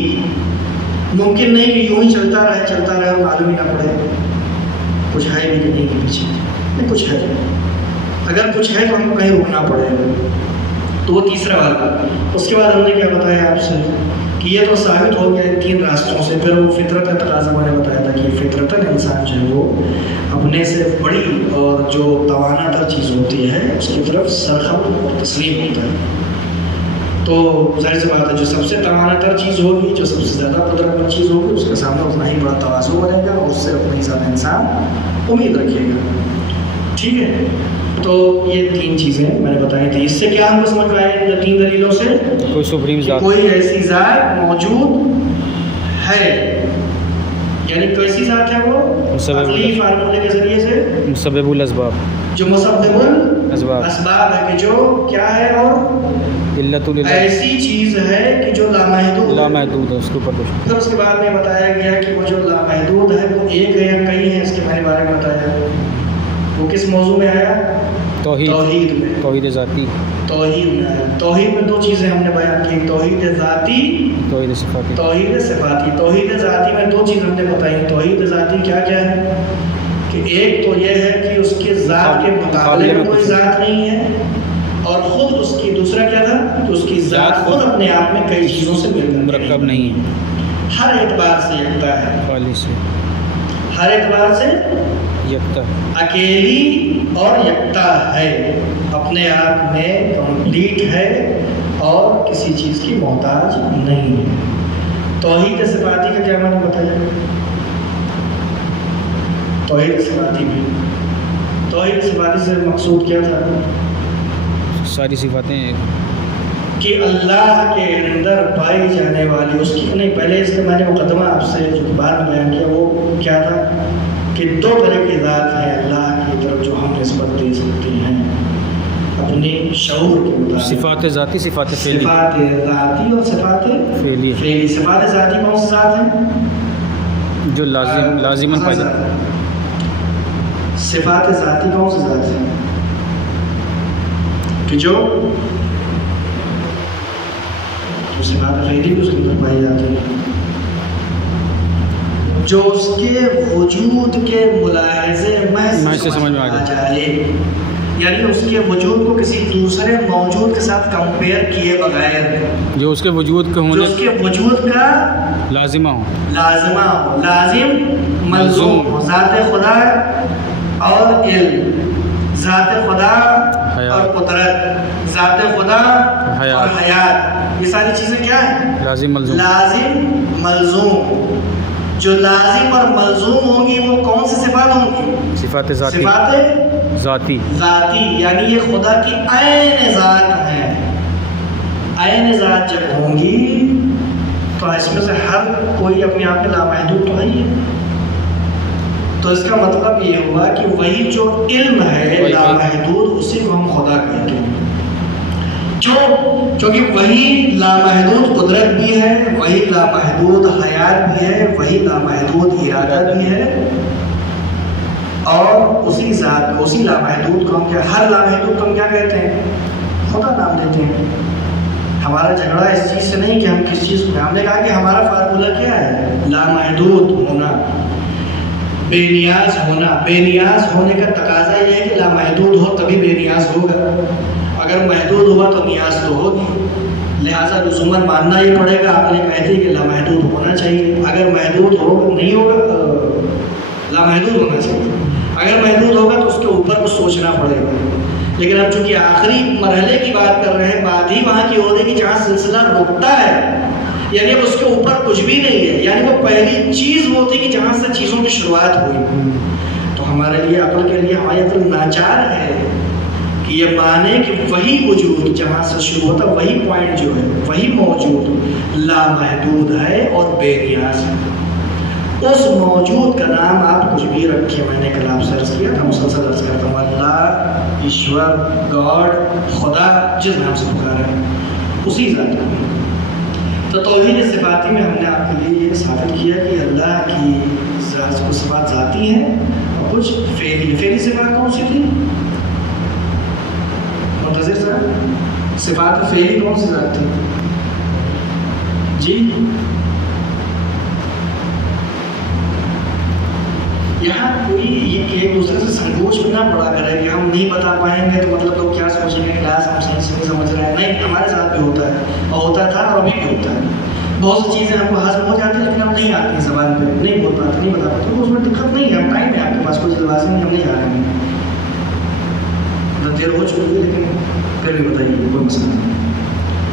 ممکن نہیں کہ یوں ہی چلتا رہے اور معلوم ہی نہ پڑے کچھ ہے بھی کہ نہیں پیچھے، نہیں کچھ ہے، اگر کچھ ہے تو ہم کو کہیں رکنا پڑے گا۔ تو وہ تیسرا والا۔ اس کے بعد ہم نے کیا بتایا آپ سے کہ یہ تو ثابت ہو گیا 3 راستوں سے، پھر وہ فطرت کا تقاضا میں نے بتایا تھا کہ فطرتاً انسان جو ہے وہ اپنے سے بڑی اور جو توانا تر چیز ہوتی ہے اس کی طرف سرخم اور تسلیم ہوتا ہے۔ تو ظاہر سی بات ہے جو سب سے توانا تر چیز ہوگی، جو سب سے زیادہ قدرت مند چیز ہوگی، اس کے سامنے اتنا ہی بڑا تواضع بنے گا اور اس سے اتنا ہی زیادہ انسان امید رکھے گا۔ ٹھیک ہے، تو یہ 3 چیزیں میں نے بتائی تھی۔ اس سے کیا ہم کو سمجھ میں آئے ان 3 دلیلوں سے؟ کوئی سپریم ذات، کوئی ایسی ذات موجود ہے، یعنی کیسی ذات ہے وہ؟ عقلی فارمولے کے ذریعے سے مسبب الاسباب، جو مسبب الاسباب ہے، کہ جو کیا ہے، اور علت ایسی چیز ہے کہ جو لامحدود ہے، اس کے اوپر کچھ۔ پھر اس کے بعد میں بتایا گیا کہ وہ جو لامحدود ہے وہ ایک ہے یا کئی ہیں، اس کے میں نے بارے میں بتایا۔ وہ کس موضوع میں آیا؟ توحید میں، توحید ذاتی، توحید میں آیا۔ توحید میں 2 چیزیں ہم نے بیان کی، توحید ذاتی، توحید صفاتی۔ توحید صفاتی۔ توحید ذاتی میں 2 چیز ہم نے بتائی۔ توحید ذاتی کیا کیا ہے؟ کہ ایک تو یہ ہے کہ اس کے ذات کے مقابلے میں کوئی ذات نہیں ہے، اور خود اس کی، دوسرا کیا تھا کہ اس کی ذات خود اپنے آپ میں کئی چیزوں سے مرکب نہیں ہے، ہر اعتبار سے یکتا ہے، خالص ہے، ہر اعتبار سے یکتا، اکیلی اور یکتا ہے، اپنے آپ میں کمپلیٹ ہے اور کسی چیز کی محتاج نہیں ہے۔ توحید صفاتی کا کیا معنی بتایا؟ توحید صفاتی بھی، توحید صفاتی سے مقصود کیا تھا؟ ساری صفاتیں کہ اللہ کے اندر پائی جانے والی اس کی، نہیں پہلے اس کا میں نے مقدمہ آپ سے جو بعد میں بیان کیا وہ کیا تھا کہ 2 طرح کی ذات ہے اللہ کی طرف جو ہم نسبت دے سکتے ہیں اپنی شعور کے مطابق، صفات ذاتی، صفات فعلی، صفات ذاتی اور صفات فعلی۔ صفات ذاتی کون سی ذات ہیں؟ جو لازماً پائی جاتی ہے، صفات ذاتی کون سی ذات ہے کہ جو صفات فعلی بھی اس کے اندر پائی جاتی ہے، جو اس کے وجود کے ملاحظے محض سے سمجھ میں آ جائے، یعنی اس کے وجود کو کسی دوسرے موجود کے ساتھ کمپیئر کیے بغیر، جو اس کے وجود کے جو ہونے اس کے وجود کا لازمہ ہو، لازم ملزوم ہو، ذات خدا اور علم، ذات خدا اور قدرت، ذات خدا اور حیات، یہ ساری چیزیں کیا ہیں؟ لازم ملزوم۔ جو لازم اور ملزوم ہوں گی وہ کون سی صفات ہوں گی؟ صفات ذاتی، ذاتی، یعنی یہ خدا کی عین ذات ہیں۔ عین ذات جب ہوں گی تو اس میں سے ہر کوئی اپنے آپ میں لامحدود تو ہے ہی ہے، تو اس کا مطلب یہ ہوا کہ وہی جو علم ہے لامحدود اسی کو ہم خدا کہتے ہیں، کیونکہ وہی لامحدود قدرت بھی ہے، وہی لامحدود حیات بھی ہے، وہی لامحدود ارادہ بھی ہے، اور اسی ذات کو، اسی لامحدود کو ہم کیا، ہر لامحدود کو ہم کیا کہتے ہیں؟ خدا نام دیتے ہیں۔ ہمارا جھگڑا اس چیز سے نہیں کہ ہم کس چیز کو، ہم نے کہا کہ ہمارا فارمولہ کیا ہے؟ لامحدود ہونا، بے نیاز ہونا۔ بے نیاز ہونے کا تقاضا یہ ہے کہ لامحدود ہو تبھی بے نیاز ہوگا، اگر محدود ہوا تو نیاز تو ہوگی، لہٰذا لزوماً ماننا ہی پڑے گا۔ آپ نے کہتے ہیں کہ لامحدود ہونا چاہیے، اگر محدود ہوگا نہیں ہوگا، لامحدود ہونا چاہیے، اگر محدود ہوگا تو اس کے اوپر کچھ سوچنا پڑے گا۔ لیکن اب چونکہ آخری مرحلے کی بات کر رہے ہیں، بات ہی وہاں کی ہو رہی کہ جہاں سلسلہ رکتا ہے، یعنی اس کے اوپر کچھ بھی نہیں ہے، یعنی وہ پہلی چیز وہ تھی کہ جہاں سے چیزوں کی شروعات ہوئی۔ تو ہمارے لیے عقل کے لیے ہماری عقل ناچار ہے کہ یہ مانے کہ وہی وجود جہاں سے شروع ہوتا، وہی پوائنٹ جو ہے، وہی موجود لامحدود ہے اور بے نیاز ہے۔ اس موجود کا نام آپ کچھ بھی رکھیے، میں نے کل آپ سے عرض کیا تھا، مسلسل عرض کرتا ہوں، اللہ، ایشور، گاڈ، خدا، جس نام سے پکارا ہے اسی ذات کو۔ تو توحید صفاتی میں ہم نے آپ کے لیے یہ ثابت کیا کہ اللہ کی کچھ صفات ذاتی ہیں اور کچھ فعلی۔ فعلی صفات کون سی تھی؟ منتظر صاحب، صفات فعلی کون سی ذات تھی؟ جی، یہاں کوئی یہ کہ ایک دوسرے سے سنکوچ بھی نہ پڑا کرے کہ ہم نہیں بتا پائیں گے تو مطلب لوگ کیا سوچیں گے کہ کلاس ہم صحیح سے نہیں سمجھ رہے ہیں۔ نہیں، ہمارے ساتھ بھی ہوتا ہے، اور ہوتا تھا اور ابھی بھی ہوتا ہے۔ بہت سی چیزیں ہم کو ہضم ہو جاتی ہیں لیکن ہم نہیں آتی ہیں زبان پہ، نہیں بول پاتے، نہیں بتا پاتے، تو اس میں دقت نہیں ہے، ہم ٹائم ہے آپ کے پاس، کوئی جلد بازی نہیں، ہم نہیں جا رہے ہیں، دیر ہو چکی ہے لیکن پھر بھی بتائیے، کوئی مسئلہ نہیں۔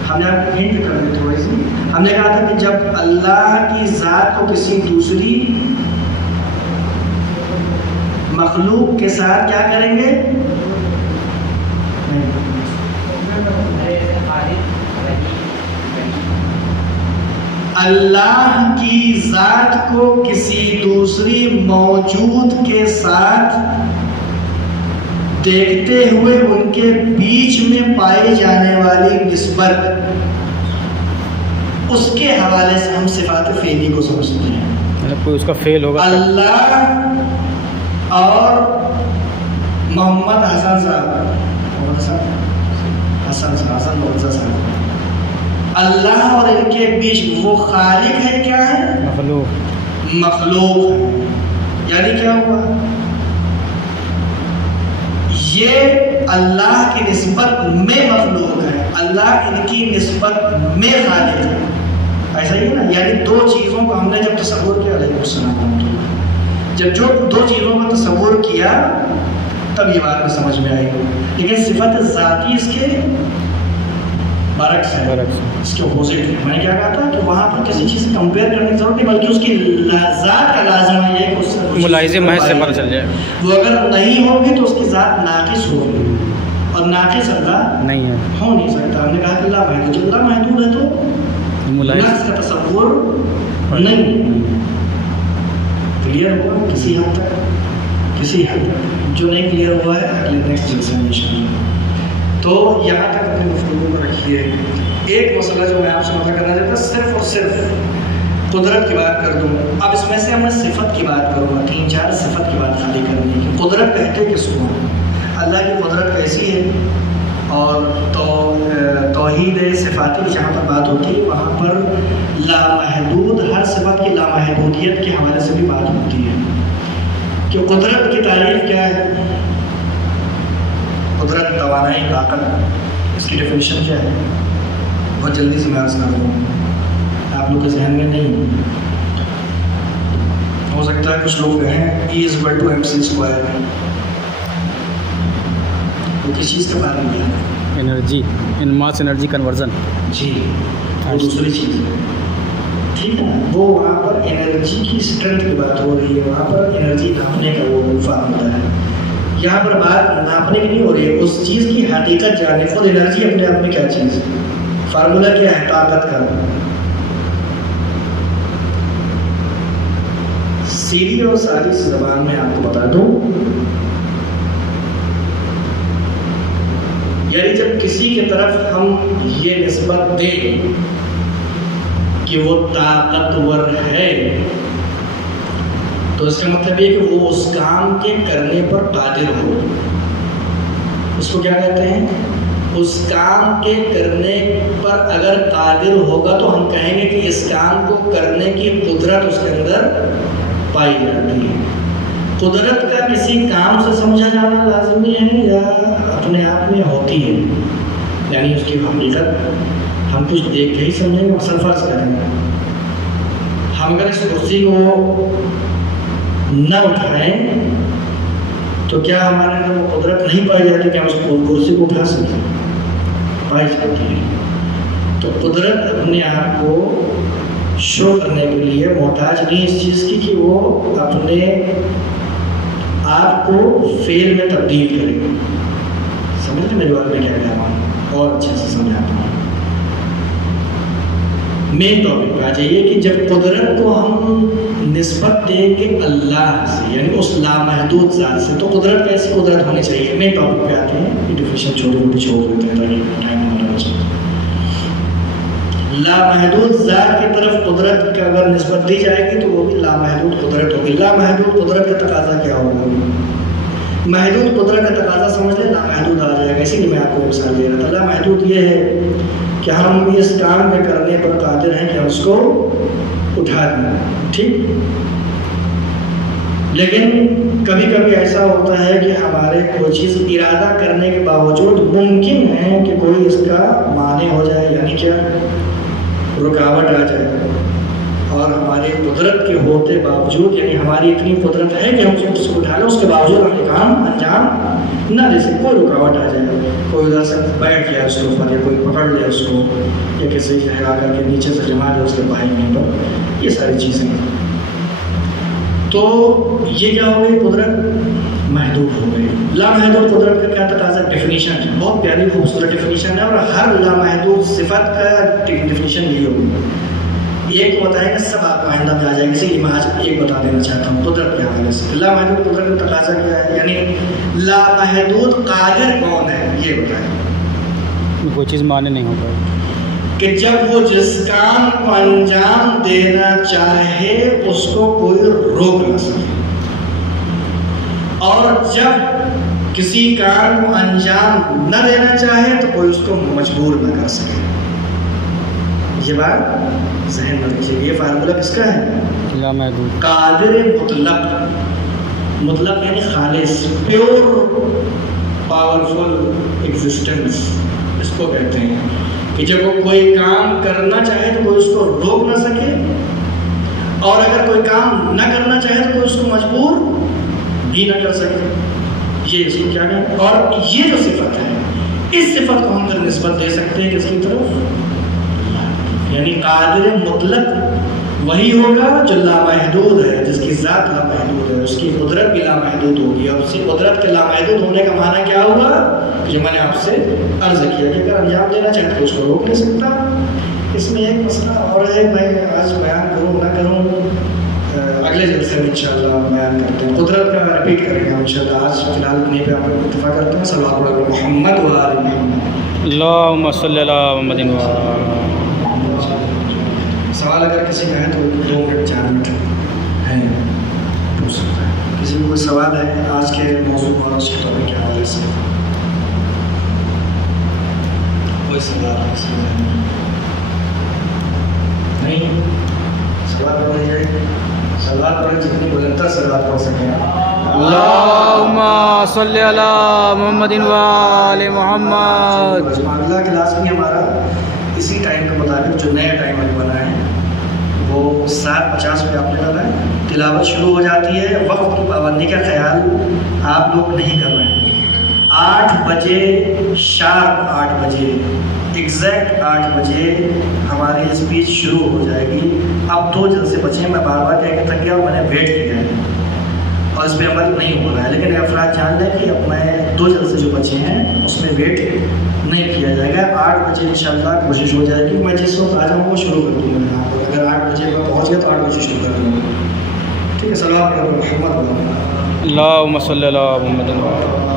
ہم نے آپ کو ہنٹ کر دی تھوڑی سی، ہم نے کہا تھا کہ جب اللہ کی ذات کو کسی دوسری مخلوق کے ساتھ کیا کریں گے؟ اللہ کی ذات کو کسی دوسری موجود کے ساتھ دیکھتے ہوئے ان کے بیچ میں پائی جانے والی نسبت، اس کے حوالے سے ہم صفات فعلی کو سمجھتے ہیں۔ کوئی اس کا فعل ہوگا، اللہ اور محمد حسن صاحب، حسن مرزا صاحب، اللہ اور ان کے بیچ وہ خالق ہے، کیا ہے؟ مخلوق ہے۔ یعنی کیا ہوا؟ یہ اللہ کی نسبت میں مخلوق ہے، اللہ ان کی نسبت میں خالق ہے، ایسا ہی ہے نا؟ یعنی دو چیزوں کو ہم نے جب تصور کیا، علیکم السلام، جب جو دو چیزوں کا تصور کیا تب یہ بات میں سمجھ میں آئی، لیکن صفت ذاتی اس کے برعکس ہے، اس کے اپوزٹ ہے۔ میں نے کیا کہا تھا کہ وہاں پر کسی چیز سے کمپیئر کرنے کی ضرورت نہیں، بلکہ اس کی ذات کا لازم ہے یہ کہ اس سے ملاحظے محض سے پتہ چل جائے، وہ اگر نہیں ہوگی تو اس کی ذات ناقص ہوگی، اور ناقص اللہ نہیں ہے، ہو نہیں سکتا۔ ہم نے کہا کہ اللہ محدود، جب اللہ محدود ہے تو نقص کا تصور نہیں۔ کلیئر ہوا کسی حد تک؟ کسی حد تک جو نہیں کلیئر ہوا ہے اگلے نیکسٹ جلسے میں انشاءاللہ۔ تو یہاں تک اپنے گفتگو کو رکھیے۔ ایک مسئلہ جو میں آپ سے مطلع کرنا چاہتا ہوں، صرف اور صرف قدرت کی بات کر دوں. اب اس میں سے میں صفت کی بات کروں گا, 3-4 صفت کی بات خالی کرنے کی. قدرت کہتے کس کو؟ اللہ کی قدرت کیسی ہے؟ اور توحید صفاتی کی جہاں پر بات ہوتی ہے وہاں پر لامحدود, ہر صفت کی لامحدودیت کے حوالے سے بھی بات ہوتی ہے کہ قدرت کی تعریف کیا ہے. قدرت توانائی, طاقت, اس کی ڈیفینیشن کیا ہے؟ بہت جلدی سے میں عرض کر دوں, آپ لوگ کے ذہن میں نہیں ہو سکتا ہے کچھ لوگ کہیں E=mc². وہ کس چیز کا بارے میں ہے؟ انرجی, ان ماس انرجی کنورژن. جی, وہ دوسری چیز ہے, ٹھیک ہے نا. وہ وہاں پر انرجی کی اسٹرینتھ کی بات ہو رہی ہے, وہاں پر انرجی ناپنے کا وہ فارمولہ ہے. یہاں پر بات ناپنے کی نہیں ہو رہی ہے, اس چیز کی حقیقت جانے. خود انرجی اپنے آپ میں کیا چیز ہے, فارمولہ کیا ہے طاقت کا. سیدھی اور سادی سی زبان میں آپ کو بتا دوں, یعنی جب کسی کی طرف ہم یہ نسبت دیں کہ وہ طاقتور ہے تو اس کا مطلب یہ کہ وہ اس کام کے کرنے پر قادر ہو. اس کو کیا کہتے ہیں؟ اس کام کے کرنے پر اگر قادر ہوگا تو ہم کہیں گے کہ اس کام کو کرنے کی قدرت اس کے اندر پائی جاتی ہے. قدرت کا کسی کام سے سمجھا جانا لازمی ہے یا اپنے آپ میں ہوتی ہے؟ یعنی اس کی حقیقت ہم کچھ دیکھ کے ہی سمجھیں گے. مثلا فرض کریں ہم اگر اس کرسی کو نہ اٹھائیں تو کیا ہمارے اندر وہ قدرت نہیں پائی جاتی کہ ہم اس کرسی کو اٹھا سکیں؟ پائی جاتی ہے. تو قدرت اپنے آپ کو شو کرنے کے لیے محتاج نہیں اس چیز کی کہ وہ اپنے آپ کو فعل میں تبدیل کرے. سمجھتے میری بات میں کیا کہہ رہا ہوں؟ اور اچھے سے سمجھاتا ہوں. مین ٹاپک پہ آ جائیے کہ جب قدرت کو ہم نسبت دیں کہ اللہ سے, یعنی اس لامحدود ذات سے, تو قدرت کیسی قدرت ہونی چاہیے؟ مین ٹاپک پہ آتے ہیں, یہ ڈیفینیشن چھوٹی موٹی چھوڑ دیتے ہیں تاکہ ٹائم نہ بچے. لامحدود ذات کی طرف قدرت کی اگر نسبت دی جائے گی تو وہ بھی لامحدود قدرت ہوگی. لامحدود قدرت کا تقاضا کیا ہوگا؟ محدود قدرت کا تقاضا سمجھ لیں, لامحدود آ جائے گا. اسی لیے میں آپ کو مثال دے رہا تھا. لامحدود یہ ہے کہ ہم اس کام کے کرنے پر قادر ہیں کہ ہم اس کو اٹھا دیں, ٹھیک. لیکن کبھی کبھی ایسا ہوتا ہے کہ ہمارے کوئی چیز ارادہ کرنے کے باوجود ممکن ہے کہ کوئی اس کا مانع ہو جائے, یعنی کیا, رکاوٹ آ جائے. اور ہماری قدرت کے ہوتے باوجود, یعنی ہماری اتنی قدرت ہے کہ ہم اس کو اٹھا لیں, اس کے باوجود ہم یہ کام انجام نہ دے سکیں. کوئی رکاوٹ آ جائے, کوئی ادھر سے بیٹھ گیا اس کے اوپر, یا کوئی پکڑ لے اس کو, یا کسی جگہ آ کر کے نیچے سے جما لے اس کے بھائی میں پر, یہ ساری چیزیں. تو یہ کیا ہو گئی؟ قدرت محدود ہو گئی. لامحدود قدرت کا کیا تقاضا؟ ڈیفینیشن ہے, بہت پیاری خوبصورت ڈیفینیشن ہے, اور ہر لامحدود صفت کا ڈیفینیشن یہ ہوگی. ایک کو بتائیں گے, سب آپ کو آئندہ میں آ جائے گا, اسی لیے میں آج ایک بتا دینا چاہتا ہوں قدرت کے حوالے سے. لامحدود قدرت کا تقاضا کیا ہے, یعنی لامحدود قادر کون ہے یہ بتائیں. کوئی چیز مانے نہیں ہوگا کہ جب وہ جس کام کو انجام دینا چاہے اس کو کوئی روک نہ سکے, اور جب کسی کام کو انجام نہ دینا چاہے تو کوئی اس کو مجبور نہ کر سکے. یہ بات ذہن میں رکھیے. یہ فارمولہ کس کا ہے؟ لامحدود قادر مطلق. مطلق یعنی خالص, پیور پاورفل ایگزسٹنس اس کو کہتے ہیں. کہ جب وہ کوئی کام کرنا چاہے تو کوئی اس کو روک نہ سکے, اور اگر کوئی کام نہ کرنا چاہے تو کوئی اس کو مجبور بھی نہ کر سکے. یہ اس کو کیا کہتے ہیں. اور یہ جو صفت ہے, اس صفت کو ہم پھر نسبت دے سکتے ہیں کس کی طرف؟ یعنی قادر مطلق وہی ہوگا جو لامحدود ہے, جس کی ذات لامحدود ہے, اس کی قدرت بھی لامحدود ہوگی. اور اس کی قدرت کے لامحدود ہونے کا معنی کیا ہوگا؟ جو میں نے آپ سے عرض کیا کہ اگر انجام دینا چاہے تو اس کو روک نہیں سکتا. اس میں ایک مسئلہ اور ہے, میں آج بیان کروں نہ کروں, اگلے جلسے میں انشاءاللہ بیان کرتے ہیں. قدرت کا رپیٹ کریں گے انشاءاللہ. آج فی الحال اتنے پہ آپ لوگ اتفاق کرتے ہیں. صلی اللہ علیہ محمد و آل محمد. اللہم صلی علی محمد و سوال سوال اگر کسی کا ہے تو 2 منٹ 4 منٹ ہے پوچھ سکتا ہے. کسی کو کوئی سوال ہے آج کے موضوع اور اس کے ٹاپک کے حوالے سے؟ کوئی سوال نہیں؟ سوال پڑھ لیجیے. سوال پڑھ جتنی بلندر سوال پڑھ سکیں. اللہم صلی علی محمد و آل محمد. اگلا کلاس بھی ہمارا اسی ٹائم کے مطابق جو نیا ٹائم ابھی بنا ہے وہ 7:50 پہ آپ نے کرنا ہے. تلاوت شروع ہو جاتی ہے. وقت کی پابندی کا خیال آپ لوگ نہیں کر رہے ہیں. 8 بجے شارپ 8 بجے ایگزیکٹ 8 بجے ہماری اسپیچ شروع ہو جائے گی. اب 2 جلسے بچے ہیں. میں بار بار کہہ کے تھک گیا اور میں نے ویٹ کیا ہے اور اس پہ عمل نہیں ہو رہا ہے. لیکن افراد جان لیں کہ اب میں 2 جلسے جو بچے ہیں اس میں ویٹ نہیں کیا جائے گا. 8 بجے انشاءاللہ کوشش ہو جائے گی. میں جس وقت آ جاؤں وہ شروع کر دوں گا. اگر 8 بجے میں پہنچ گیا تو 8 بجے شروع کر دوں گا. ٹھیک ہے. صلی اللہ علیہ وسلم. اللہم صلی علی محمد و آل محمد.